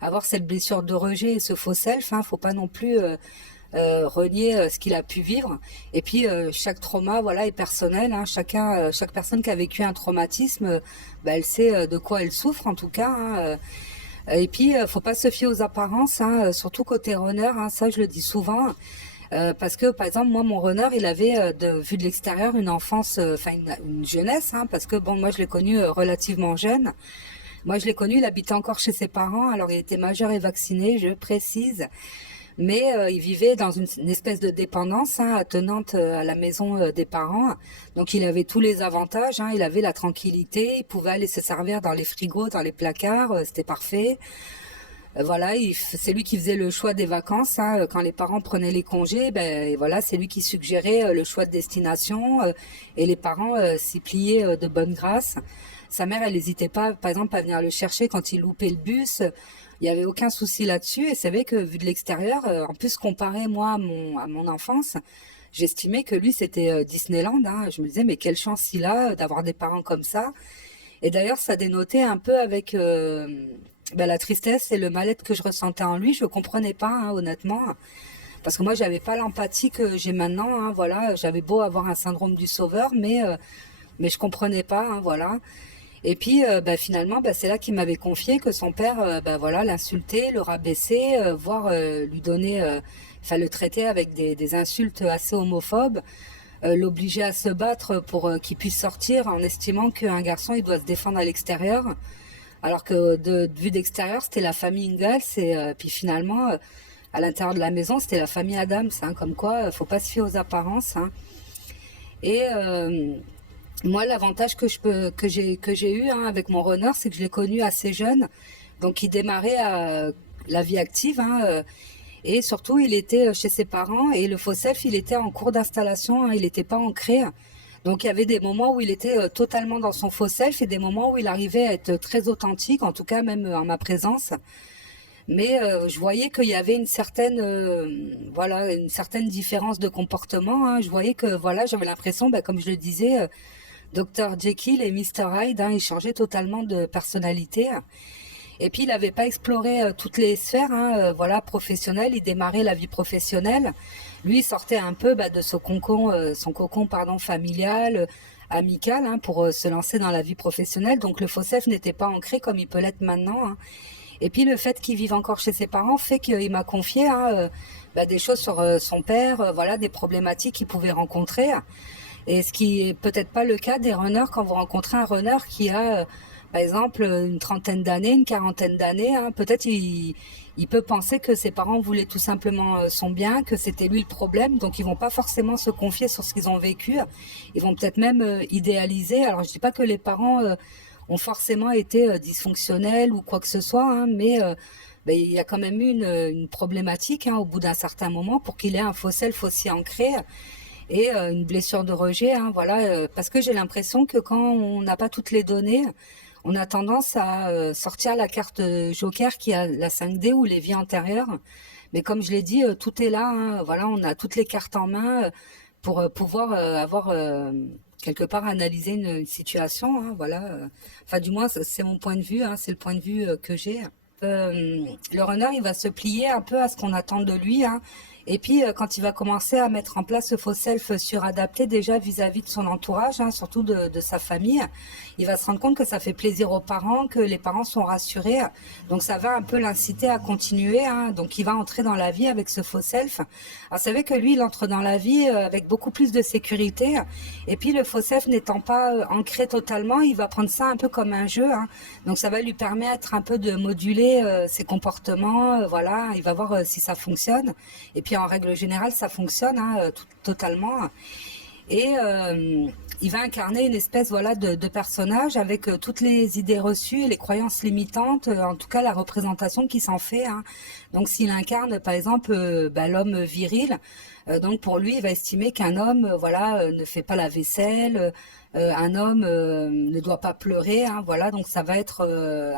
avoir cette blessure de rejet et ce faux self, hein. Faut pas non plus renier ce qu'il a pu vivre. Et puis chaque trauma, voilà, est personnel, hein. Chaque personne qui a vécu un traumatisme, bah, elle sait de quoi elle souffre en tout cas, hein. Et puis faut pas se fier aux apparences, hein, surtout côté runner, hein, ça je le dis souvent. Parce que par exemple moi mon runner il avait vu de l'extérieur une enfance, enfin une jeunesse, hein, parce que bon moi je l'ai connu relativement jeune. Moi je l'ai connu, il habitait encore chez ses parents, alors il était majeur et vacciné, je précise. Mais il vivait dans une espèce de dépendance, hein, attenante à la maison des parents. Donc il avait tous les avantages, hein, il avait la tranquillité, il pouvait aller se servir dans les frigos, dans les placards, c'était parfait. Voilà, c'est lui qui faisait le choix des vacances, hein, quand les parents prenaient les congés, ben et voilà, c'est lui qui suggérait le choix de destination et les parents s'y pliaient de bonne grâce. Sa mère, elle n'hésitait pas, par exemple, à venir le chercher quand il loupait le bus. Il y avait aucun souci là-dessus. Et c'est vrai que vu de l'extérieur, en plus comparé moi à mon enfance, j'estimais que lui c'était Disneyland, hein. Je me disais mais quelle chance il a d'avoir des parents comme ça. Et d'ailleurs, ça dénotait un peu avec ben, la tristesse et le mal-être que je ressentais en lui. Je comprenais pas, hein, honnêtement, parce que moi, j'avais pas l'empathie que j'ai maintenant, hein, voilà, j'avais beau avoir un syndrome du sauveur, mais je comprenais pas, hein, voilà. Et puis, ben, finalement, ben, c'est là qu'il m'avait confié que son père, ben, voilà, l'insultait, le rabaissait, voire lui donnait, enfin, le traitait avec des insultes assez homophobes. L'obliger à se battre pour qu'il puisse sortir en estimant qu'un garçon il doit se défendre à l'extérieur, alors que de vue d'extérieur c'était la famille Ingalls et puis finalement à l'intérieur de la maison c'était la famille Adams, hein, comme quoi faut pas se fier aux apparences, hein. Et moi l'avantage que j'ai eu, hein, avec mon runner, c'est que je l'ai connu assez jeune, donc il démarrait à la vie active, hein, et surtout, il était chez ses parents et le faux self, il était en cours d'installation, hein, il n'était pas ancré. Donc il y avait des moments où il était totalement dans son faux self et des moments où il arrivait à être très authentique, en tout cas même en ma présence. Mais je voyais qu'il y avait une certaine, voilà, une certaine différence de comportement, hein. Je voyais que, voilà, j'avais l'impression, ben, comme je le disais, Dr Jekyll et Mr Hyde, hein, ils changeaient totalement de personnalité. Et puis il n'avait pas exploré toutes les sphères, hein, voilà, professionnelles. Il démarrait la vie professionnelle. Lui, il sortait un peu bah, de son cocon pardon, familial, amical, hein, pour se lancer dans la vie professionnelle. Donc le FOSEF n'était pas ancré comme il peut l'être maintenant, hein. Et puis le fait qu'il vive encore chez ses parents fait qu'il m'a confié, hein, bah, des choses sur son père, voilà, des problématiques qu'il pouvait rencontrer. Et ce qui est peut-être pas le cas des runners quand vous rencontrez un runner qui a, par exemple, une trentaine d'années, une quarantaine d'années, hein, peut-être il peut penser que ses parents voulaient tout simplement son bien, que c'était lui le problème, donc ils vont pas forcément se confier sur ce qu'ils ont vécu. Ils vont peut-être même idéaliser. Alors je dis pas que les parents ont forcément été dysfonctionnels ou quoi que ce soit, hein, mais ben, il y a quand même eu une problématique, hein, au bout d'un certain moment pour qu'il ait un faux self aussi ancré et une blessure de rejet, hein, voilà, parce que j'ai l'impression que quand on n'a pas toutes les données, on a tendance à sortir la carte Joker qui a la 5D ou les vies antérieures. Mais comme je l'ai dit, tout est là, hein, voilà, on a toutes les cartes en main pour pouvoir avoir quelque part analysé une situation, hein, voilà. Enfin, du moins, c'est mon point de vue, hein, c'est le point de vue que j'ai. Le runner, il va se plier un peu à ce qu'on attend de lui, hein. Et puis, quand il va commencer à mettre en place ce faux self suradapté déjà vis-à-vis de son entourage, hein, surtout de sa famille, il va se rendre compte que ça fait plaisir aux parents, que les parents sont rassurés. Donc, ça va un peu l'inciter à continuer, hein. Donc, il va entrer dans la vie avec ce faux self. Alors, c'est vrai que lui, il entre dans la vie avec beaucoup plus de sécurité. Et puis, le faux self n'étant pas ancré totalement, il va prendre ça un peu comme un jeu, hein. Donc, ça va lui permettre un peu de moduler ses comportements. Voilà, il va voir si ça fonctionne. Et puis, en règle générale, ça fonctionne, hein, totalement. Et il va incarner une espèce voilà de personnage avec toutes les idées reçues et les croyances limitantes, en tout cas la représentation qui s'en fait. Hein. Donc s'il incarne par exemple l'homme viril, donc pour lui il va estimer qu'un homme ne fait pas la vaisselle, un homme ne doit pas pleurer, hein, voilà, donc ça va être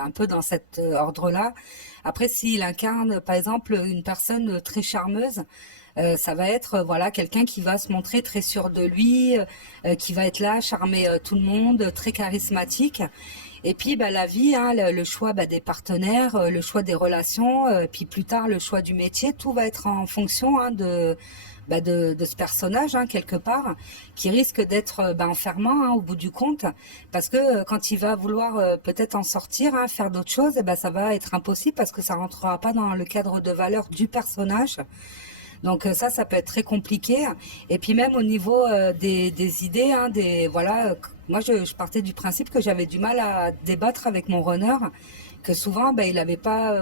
un peu dans cet ordre-là. Après s'il incarne par exemple une personne très charmeuse, ça va être voilà quelqu'un qui va se montrer très sûr de lui, qui va être là, charmer tout le monde, très charismatique. Et puis la vie, hein, le choix des partenaires, le choix des relations, puis plus tard le choix du métier, tout va être en fonction hein, de ce personnage hein, quelque part, qui risque d'être enfermant hein, au bout du compte, parce que quand il va vouloir peut-être en sortir, hein, faire d'autres choses, ça va être impossible parce que ça rentrera pas dans le cadre de valeur du personnage. Donc ça peut être très compliqué. Et puis même au niveau des idées, hein, moi je partais du principe que j'avais du mal à débattre avec mon runner, que souvent il avait pas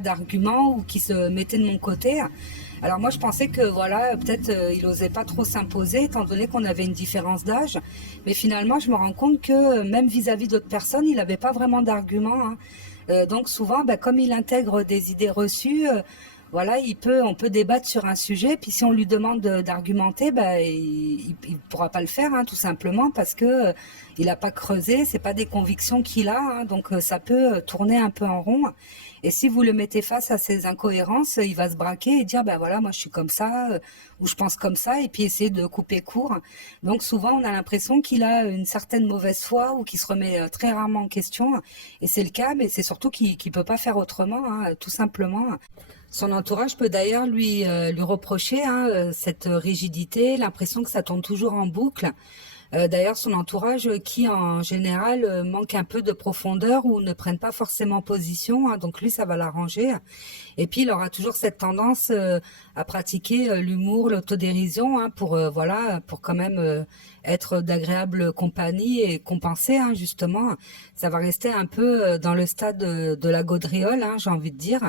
d'argument ou qui se mettait de mon côté. Alors moi je pensais que peut-être il osait pas trop s'imposer étant donné qu'on avait une différence d'âge, mais finalement je me rends compte que même vis-à-vis d'autres personnes, il avait pas vraiment d'argument. Hein. Donc souvent, comme il intègre des idées reçues, on peut débattre sur un sujet, puis si on lui demande d'argumenter, il pourra pas le faire, hein, tout simplement parce que il a pas creusé, c'est pas des convictions qu'il a, hein, donc ça peut tourner un peu en rond. Et si vous le mettez face à ces incohérences, il va se braquer et dire moi je suis comme ça ou je pense comme ça, et puis essayer de couper court. Donc souvent on a l'impression qu'il a une certaine mauvaise foi ou qu'il se remet très rarement en question, et c'est le cas, mais c'est surtout qu'il peut pas faire autrement, hein, tout simplement. Son entourage peut d'ailleurs lui reprocher hein, cette rigidité, l'impression que ça tourne toujours en boucle. D'ailleurs, son entourage qui en général manque un peu de profondeur ou ne prennent pas forcément position, hein, donc lui ça va l'arranger. Et puis il aura toujours cette tendance à pratiquer l'humour, l'autodérision, hein, pour quand même être d'agréable compagnie et compenser hein, justement. Ça va rester un peu dans le stade de la gaudriole, hein, j'ai envie de dire.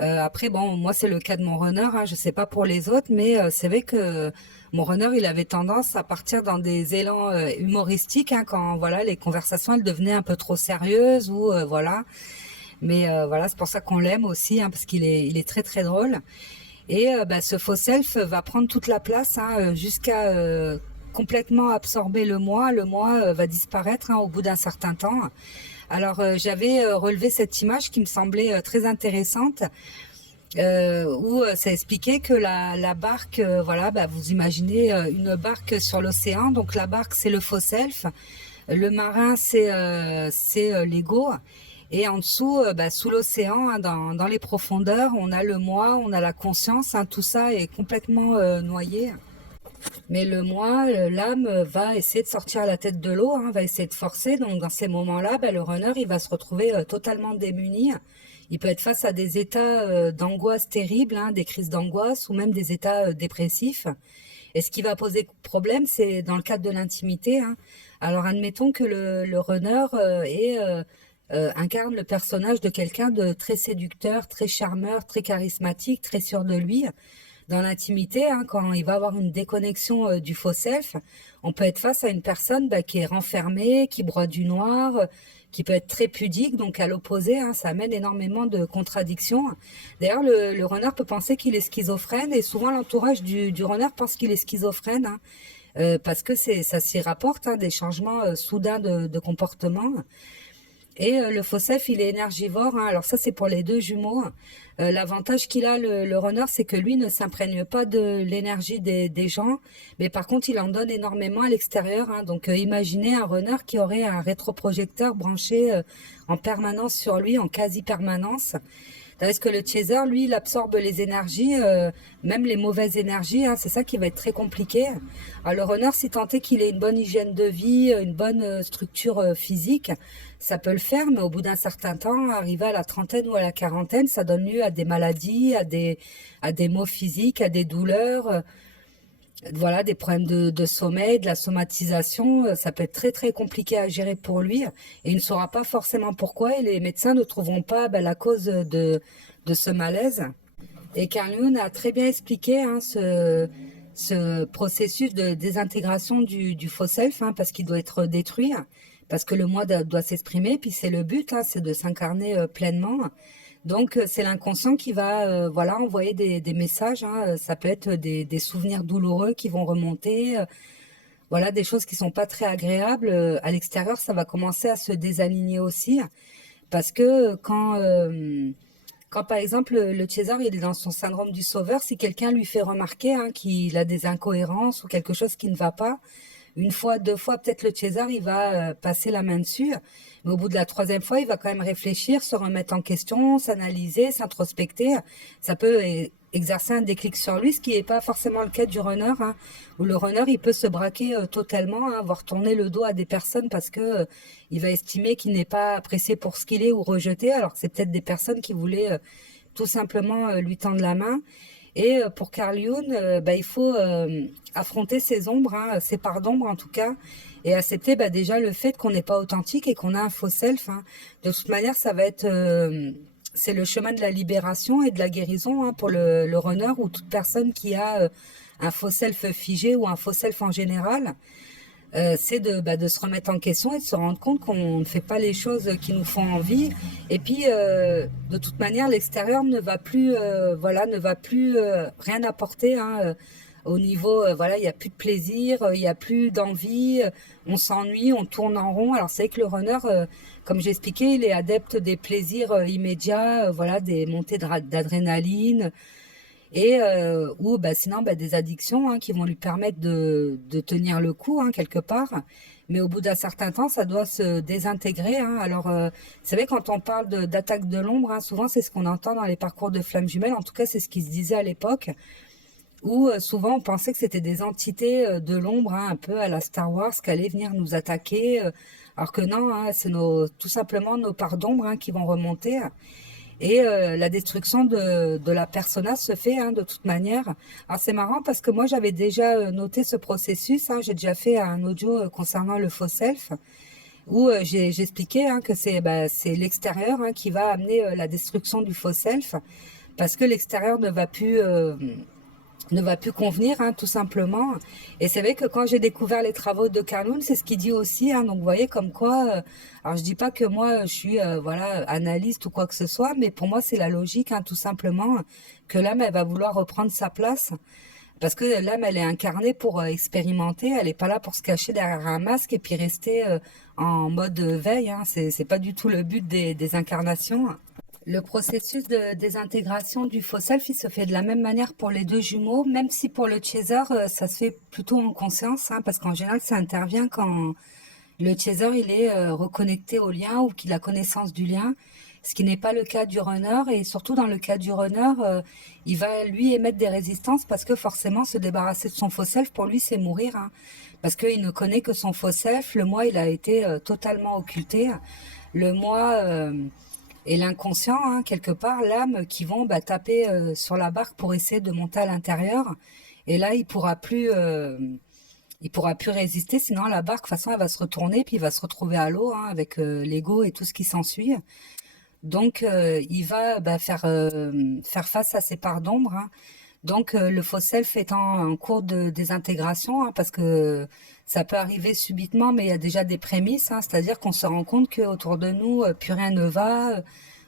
Après moi c'est le cas de mon runner, hein, je sais pas pour les autres, mais c'est vrai que mon runner il avait tendance à partir dans des élans humoristiques hein, quand les conversations elles devenaient un peu trop sérieuses ou mais c'est pour ça qu'on l'aime aussi hein, parce qu'il est très très drôle. Et ce faux self va prendre toute la place hein, jusqu'à complètement absorber le moi. Le moi va disparaître hein, au bout d'un certain temps. Alors j'avais relevé cette image qui me semblait très intéressante, où ça expliquait que la barque, vous imaginez une barque sur l'océan, donc la barque c'est le faux self, le marin c'est l'ego, et en dessous, sous l'océan, hein, dans les profondeurs, on a le moi, on a la conscience, hein, tout ça est complètement noyé. Mais le moi, l'âme va essayer de sortir la tête de l'eau, hein, va essayer de forcer. Donc dans ces moments-là, le runner, il va se retrouver totalement démuni. Il peut être face à des états d'angoisse terribles, hein, des crises d'angoisse ou même des états dépressifs. Et ce qui va poser problème, c'est dans le cadre de l'intimité. Hein. Alors admettons que le runner incarne le personnage de quelqu'un de très séducteur, très charmeur, très charismatique, très sûr de lui. Dans l'intimité, hein, quand il va avoir une déconnexion du faux self, on peut être face à une personne qui est renfermée, qui broie du noir, qui peut être très pudique, donc à l'opposé, hein, ça amène énormément de contradictions. D'ailleurs, le runner peut penser qu'il est schizophrène, et souvent l'entourage du runner pense qu'il est schizophrène, hein, parce que ça s'y rapporte, hein, des changements soudains de comportement. Et le faux self, il est énergivore. Hein. Alors ça, c'est pour les deux jumeaux. L'avantage qu'il a, le runner, c'est que lui ne s'imprègne pas de l'énergie des gens, mais par contre, il en donne énormément à l'extérieur. Hein. Donc, imaginez un runner qui aurait un rétroprojecteur branché en permanence sur lui, en quasi-permanence. Tandis que le chaser, lui, il absorbe les énergies, même les mauvaises énergies. Hein, c'est ça qui va être très compliqué. Alors, le runner, si tant est qu'il ait une bonne hygiène de vie, une bonne structure physique, ça peut le faire, mais au bout d'un certain temps, arrivé à la trentaine ou à la quarantaine, ça donne lieu à des maladies, à des maux physiques, à des douleurs. Des problèmes de sommeil, de la somatisation, ça peut être très très compliqué à gérer pour lui, et il ne saura pas forcément pourquoi, et les médecins ne trouveront pas la cause de ce malaise. Et Carl Jung a très bien expliqué hein, ce processus de désintégration du faux self, hein, parce qu'il doit être détruit, parce que le moi doit s'exprimer, puis c'est le but, hein, c'est de s'incarner pleinement. Donc c'est l'inconscient qui va voilà envoyer des messages, hein, ça peut être des souvenirs douloureux qui vont remonter, voilà des choses qui sont pas très agréables. À l'extérieur, ça va commencer à se désaligner aussi, parce que quand par exemple le César il est dans son syndrome du sauveur, si quelqu'un lui fait remarquer hein, qu'il a des incohérences ou quelque chose qui ne va pas, une fois, deux fois, peut-être le César il va passer la main dessus, mais au bout de la troisième fois, il va quand même réfléchir, se remettre en question, s'analyser, s'introspecter. Ça peut exercer un déclic sur lui, ce qui n'est pas forcément le cas du runner, hein, où le runner il peut se braquer totalement, hein, voire tourner le dos à des personnes parce que il va estimer qu'il n'est pas apprécié pour ce qu'il est ou rejeté, alors que c'est peut-être des personnes qui voulaient tout simplement lui tendre la main. Et pour Carl Jung, il faut affronter ses ombres, hein, ses parts d'ombre en tout cas, et accepter déjà le fait qu'on n'est pas authentique et qu'on a un faux self. Hein. De toute manière, ça va être c'est le chemin de la libération et de la guérison hein, pour le runner ou toute personne qui a un faux self figé ou un faux self en général. C'est de se remettre en question et de se rendre compte qu'on ne fait pas les choses qui nous font envie. Et puis, de toute manière, l'extérieur ne va plus, ne va plus rien apporter. Hein, au niveau, il n'y a plus de plaisir, il n'y a plus d'envie, on s'ennuie, on tourne en rond. Alors c'est vrai que le runner, comme j'expliquais, il est adepte des plaisirs immédiats, des montées d'adrénaline et ou sinon des addictions hein, qui vont lui permettre de tenir le coup hein, quelque part, mais au bout d'un certain temps ça doit se désintégrer hein. Alors c'est vrai quand on parle d'attaque de l'ombre hein, souvent c'est ce qu'on entend dans les parcours de flammes jumelles, en tout cas c'est ce qui se disait à l'époque, où souvent on pensait que c'était des entités de l'ombre hein, un peu à la Star Wars qui allaient venir nous attaquer, alors que non hein, c'est tout simplement nos parts d'ombre hein, qui vont remonter. Et la destruction de la persona se fait hein, de toute manière. Alors c'est marrant parce que moi j'avais déjà noté ce processus. Hein, j'ai déjà fait un audio concernant le faux self où j'expliquais hein, que c'est l'extérieur hein, qui va amener la destruction du faux self parce que l'extérieur ne va plus convenir, hein, tout simplement. Et c'est vrai que quand j'ai découvert les travaux de Carl Jung, c'est ce qu'il dit aussi. Hein, donc, vous voyez, comme quoi, alors je dis pas que moi, je suis, analyste ou quoi que ce soit, mais pour moi, c'est la logique, hein, tout simplement, que l'âme, elle va vouloir reprendre sa place. Parce que l'âme, elle est incarnée pour expérimenter, elle est pas là pour se cacher derrière un masque et puis rester en mode veille. Hein. C'est pas du tout le but des incarnations. Le processus de désintégration du faux self, il se fait de la même manière pour les deux jumeaux, même si pour le chaser, ça se fait plutôt en conscience, hein, parce qu'en général, ça intervient quand le chaser, il est reconnecté au lien ou qu'il a connaissance du lien, ce qui n'est pas le cas du runner. Et surtout dans le cas du runner, il va lui émettre des résistances parce que forcément, se débarrasser de son faux self, pour lui, c'est mourir. Hein, parce qu'il ne connaît que son faux self. Le moi, il a été totalement occulté. Le moi... et l'inconscient, hein, quelque part, l'âme qui vont taper sur la barque pour essayer de monter à l'intérieur. Et là, il pourra plus résister, sinon la barque, de toute façon, elle va se retourner, puis il va se retrouver à l'eau hein, avec l'ego et tout ce qui s'ensuit. Donc, il va faire face à ses parts d'ombre. Hein. Donc, le faux self étant en cours de désintégration, hein, parce que ça peut arriver subitement, mais il y a déjà des prémices, hein, c'est-à-dire qu'on se rend compte qu'autour de nous, plus rien ne va,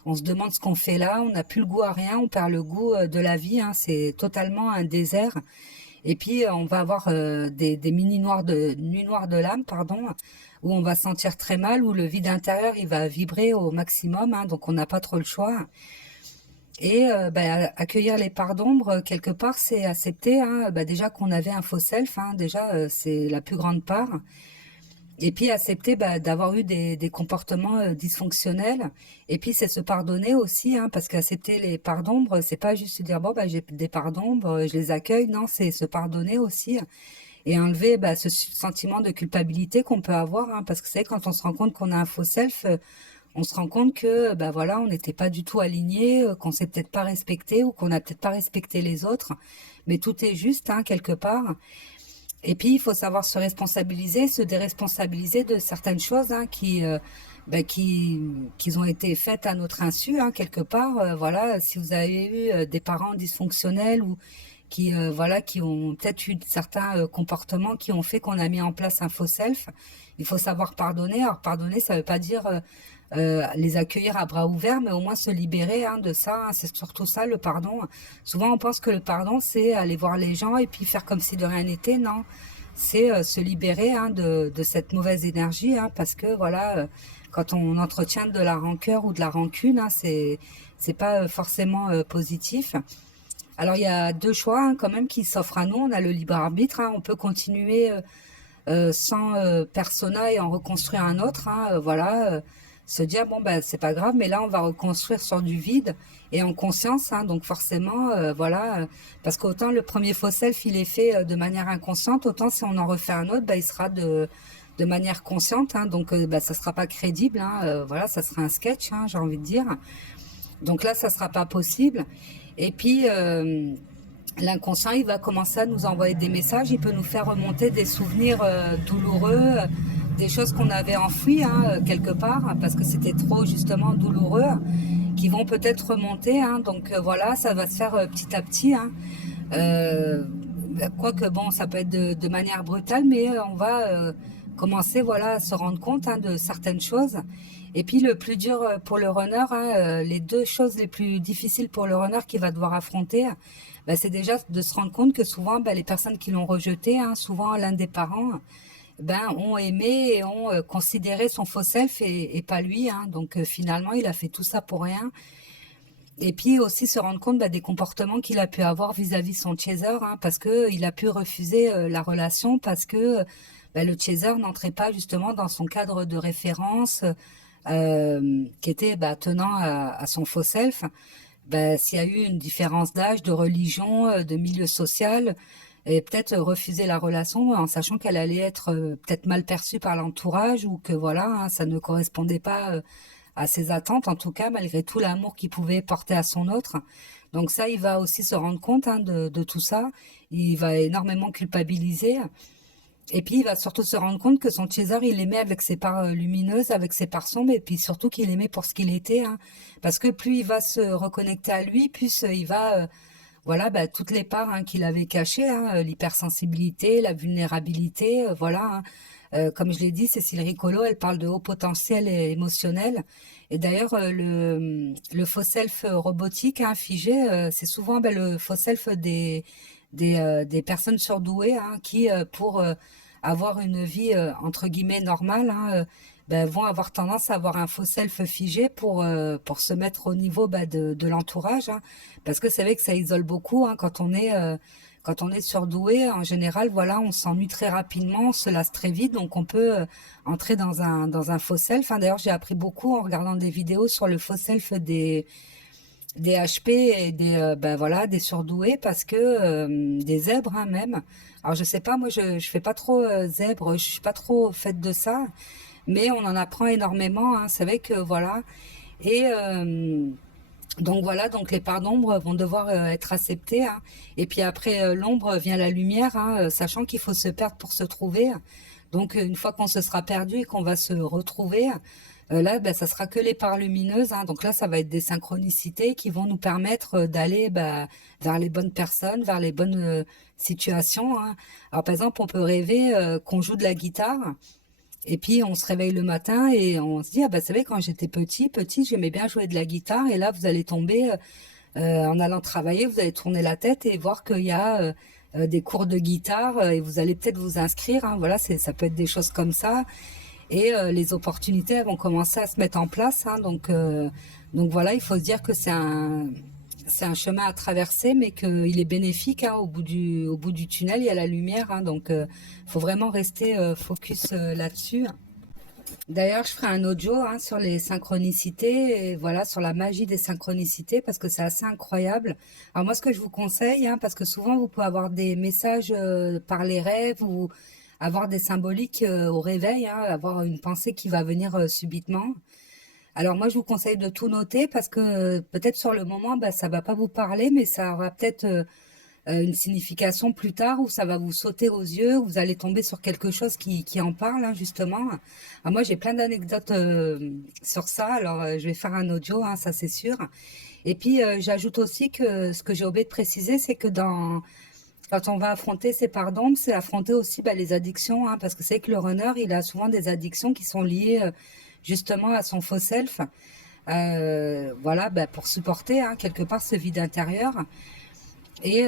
on se demande ce qu'on fait là, on n'a plus le goût à rien, on perd le goût de la vie, hein, c'est totalement un désert. Et puis, on va avoir des nuits noires de l'âme, pardon, où on va se sentir très mal, où le vide intérieur, il va vibrer au maximum, hein, donc on n'a pas trop le choix. Et accueillir les parts d'ombre, quelque part, c'est accepter hein, déjà qu'on avait un faux self, hein, déjà, c'est la plus grande part. Et puis accepter d'avoir eu des comportements dysfonctionnels. Et puis c'est se pardonner aussi, hein, parce qu'accepter les parts d'ombre, c'est pas juste se dire bon j'ai des parts d'ombre, je les accueille. Non, c'est se pardonner aussi et enlever ce sentiment de culpabilité qu'on peut avoir, hein, parce que c'est quand on se rend compte qu'on a un faux self, on se rend compte que on n'était pas du tout aligné, qu'on s'est peut-être pas respecté ou qu'on n'a peut-être pas respecté les autres, mais tout est juste hein, quelque part. Et puis, il faut savoir se responsabiliser, se déresponsabiliser de certaines choses hein, qui ont été faites à notre insu, hein, quelque part. Voilà, si vous avez eu des parents dysfonctionnels ou qui voilà, qui ont peut-être eu certains comportements qui ont fait qu'on a mis en place un faux self. Il faut savoir pardonner. Alors pardonner, ça veut pas dire les accueillir à bras ouverts, mais au moins se libérer de ça. C'est surtout ça le pardon. Souvent on pense que le pardon c'est aller voir les gens et puis faire comme si de rien n'était. Non, c'est se libérer de cette mauvaise énergie, parce que voilà, quand on entretient de la rancœur ou de la rancune, c'est pas forcément positif. Alors il y a deux choix quand même qui s'offrent à nous. On a le libre arbitre. On peut continuer sans persona et en reconstruire un autre. Voilà, se dire bon ben c'est pas grave, mais là on va reconstruire sur du vide et en conscience. Donc forcément, voilà, parce qu'autant le premier faux self il est fait de manière inconsciente, autant si on en refait un autre, il sera de manière consciente. Donc ça sera pas crédible. Voilà, ça sera un sketch. J'ai envie de dire. Donc là, ça sera pas possible. Et puis, l'inconscient, il va commencer à nous envoyer des messages. Il peut nous faire remonter des souvenirs douloureux, des choses qu'on avait enfouies quelque part, parce que c'était trop justement douloureux, qui vont peut-être remonter. Donc voilà, ça va se faire petit à petit. Quoique bon, ça peut être de manière brutale, mais on va commencer voilà à se rendre compte de certaines choses. Et puis le plus dur pour le runner, les deux choses les plus difficiles pour le runner qu'il va devoir affronter, c'est déjà de se rendre compte que souvent les personnes qui l'ont rejeté, souvent l'un des parents, ont aimé et ont considéré son faux self et pas lui. Donc finalement il a fait tout ça pour rien. Et puis aussi se rendre compte des comportements qu'il a pu avoir vis-à-vis son chaser, parce que il a pu refuser la relation parce que le chaser n'entrait pas justement dans son cadre de référence qui était tenant à son faux self. S'il y a eu une différence d'âge, de religion, de milieu social, et peut-être refuser la relation en sachant qu'elle allait être peut-être mal perçue par l'entourage ou que voilà, ça ne correspondait pas à ses attentes, en tout cas malgré tout l'amour qu'il pouvait porter à son autre. Donc ça, il va aussi se rendre compte de tout ça. Il va énormément culpabiliser. Et puis il va surtout se rendre compte que son chaser, il l'aimait avec ses parts lumineuses, avec ses parts sombres, et puis surtout qu'il l'aimait pour ce qu'il était. Parce que plus il va se reconnecter à lui, plus il va voilà toutes les parts qu'il avait cachées, l'hypersensibilité, la vulnérabilité, voilà. Comme je l'ai dit, Cécile Ricolo, elle parle de haut potentiel et émotionnel. Et d'ailleurs, le faux self robotique, figé, c'est souvent le faux self des personnes surdouées qui, pour avoir une vie entre guillemets normale, vont avoir tendance à avoir un faux self figé pour se mettre au niveau de l'entourage, parce que c'est vrai que ça isole beaucoup quand on est surdoué. En général, voilà, on s'ennuie très rapidement, on se lasse très vite, donc on peut entrer dans un faux self. D'ailleurs, j'ai appris beaucoup en regardant des vidéos sur le faux self des HP et des voilà des surdoués, parce que des zèbres même. Alors je sais pas, moi je fais pas trop zèbre, je suis pas trop faite de ça, mais on en apprend énormément. C'est vrai que voilà. Et donc voilà, donc les parts d'ombre vont devoir être acceptées. Et puis après l'ombre vient la lumière, sachant qu'il faut se perdre pour se trouver. Donc une fois qu'on se sera perdu et qu'on va se retrouver, là, ça sera que les parts lumineuses. Donc là, ça va être des synchronicités qui vont nous permettre d'aller vers les bonnes personnes, vers les bonnes situations. Alors par exemple, on peut rêver qu'on joue de la guitare. Et puis on se réveille le matin et on se dit c'est vrai, quand j'étais petit j'aimais bien jouer de la guitare, et là vous allez tomber en allant travailler, vous allez tourner la tête et voir qu'il y a des cours de guitare et vous allez peut-être vous inscrire. Voilà, ça peut être des choses comme ça, et les opportunités elles vont commencer à se mettre en place. Donc voilà, il faut se dire que c'est un chemin à traverser, mais qu'il est bénéfique. Au bout du tunnel, il y a la lumière. Donc, faut vraiment rester focus là-dessus. D'ailleurs, je ferai un audio sur les synchronicités et voilà, sur la magie des synchronicités, parce que c'est assez incroyable. Alors moi, ce que je vous conseille, parce que souvent vous pouvez avoir des messages par les rêves ou avoir des symboliques au réveil, avoir une pensée qui va venir subitement. Alors moi, je vous conseille de tout noter, parce que peut-être sur le moment, ça va pas vous parler, mais ça aura peut-être une signification plus tard où ça va vous sauter aux yeux, vous allez tomber sur quelque chose qui en parle, hein, justement. Alors moi, j'ai plein d'anecdotes sur ça, alors je vais faire un audio, hein, ça c'est sûr. Et puis, j'ajoute aussi que ce que j'ai oublié de préciser, c'est que quand on va affronter ces parts d'ombre, c'est affronter aussi les addictions, hein, parce que c'est que le runner, il a souvent des addictions qui sont liées justement à son faux self. Voilà, pour supporter quelque part ce vide intérieur. Et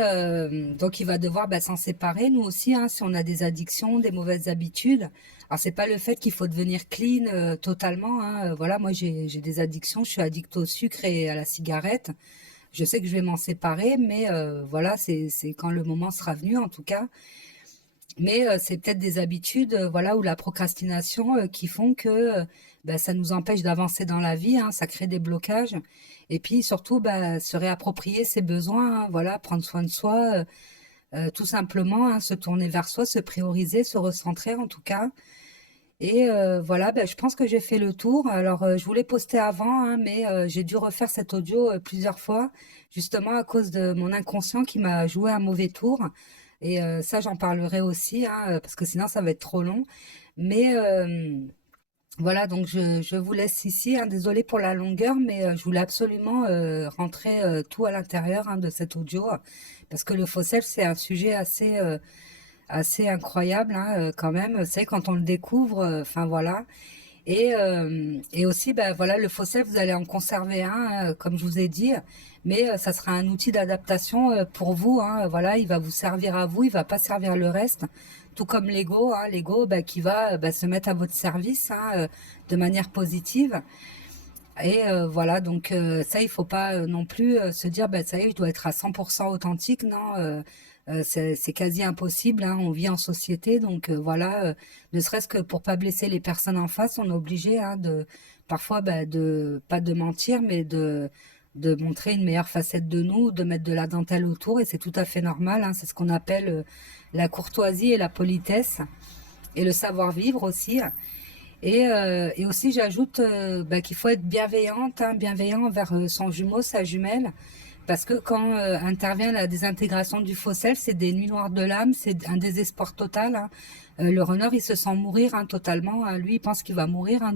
donc il va devoir s'en séparer, nous aussi, hein, si on a des addictions, des mauvaises habitudes. Alors c'est pas le fait qu'il faut devenir clean totalement, hein. Voilà, moi j'ai des addictions, je suis addict au sucre et à la cigarette. Je sais que je vais m'en séparer, mais voilà, c'est quand le moment sera venu, en tout cas. Mais c'est peut-être des habitudes, voilà, ou la procrastination qui font que ça nous empêche d'avancer dans la vie, hein, ça crée des blocages. Et puis surtout, se réapproprier ses besoins, hein, voilà, prendre soin de soi, tout simplement, hein, se tourner vers soi, se prioriser, se recentrer en tout cas. Et voilà, je pense que j'ai fait le tour. Alors, je voulais poster avant, hein, mais j'ai dû refaire cet audio plusieurs fois, justement à cause de mon inconscient qui m'a joué un mauvais tour. Et ça, j'en parlerai aussi, hein, parce que sinon, ça va être trop long. Mais voilà, donc je vous laisse ici, hein. Désolée pour la longueur, mais je voulais absolument rentrer tout à l'intérieur, hein, de cet audio, parce que le faux self, c'est un sujet assez incroyable, hein, quand même. C'est quand on le découvre, enfin voilà. Et aussi, voilà, le faux self, vous allez en conserver un, comme je vous ai dit, mais ça sera un outil d'adaptation pour vous, hein. Voilà, il va vous servir à vous, il va pas servir le reste. Tout comme l'ego, hein, l'ego qui va se mettre à votre service, hein, de manière positive. Et voilà, donc ça, il faut pas non plus se dire, ça y est, je dois être à 100% authentique. Non, c'est quasi impossible, hein, on vit en société, donc voilà, ne serait-ce que pour pas blesser les personnes en face, on est obligé, hein, de parfois de pas de mentir, mais de montrer une meilleure facette de nous, de mettre de la dentelle autour, et c'est tout à fait normal, hein, c'est ce qu'on appelle la courtoisie et la politesse, et le savoir-vivre aussi. Et aussi, j'ajoute qu'il faut être bienveillante, hein, bienveillant envers son jumeau, sa jumelle, parce que quand intervient la désintégration du faux self, c'est des nuits noires de l'âme, c'est un désespoir total, hein. Le runner, il se sent mourir, hein, totalement, hein. Lui, il pense qu'il va mourir, hein,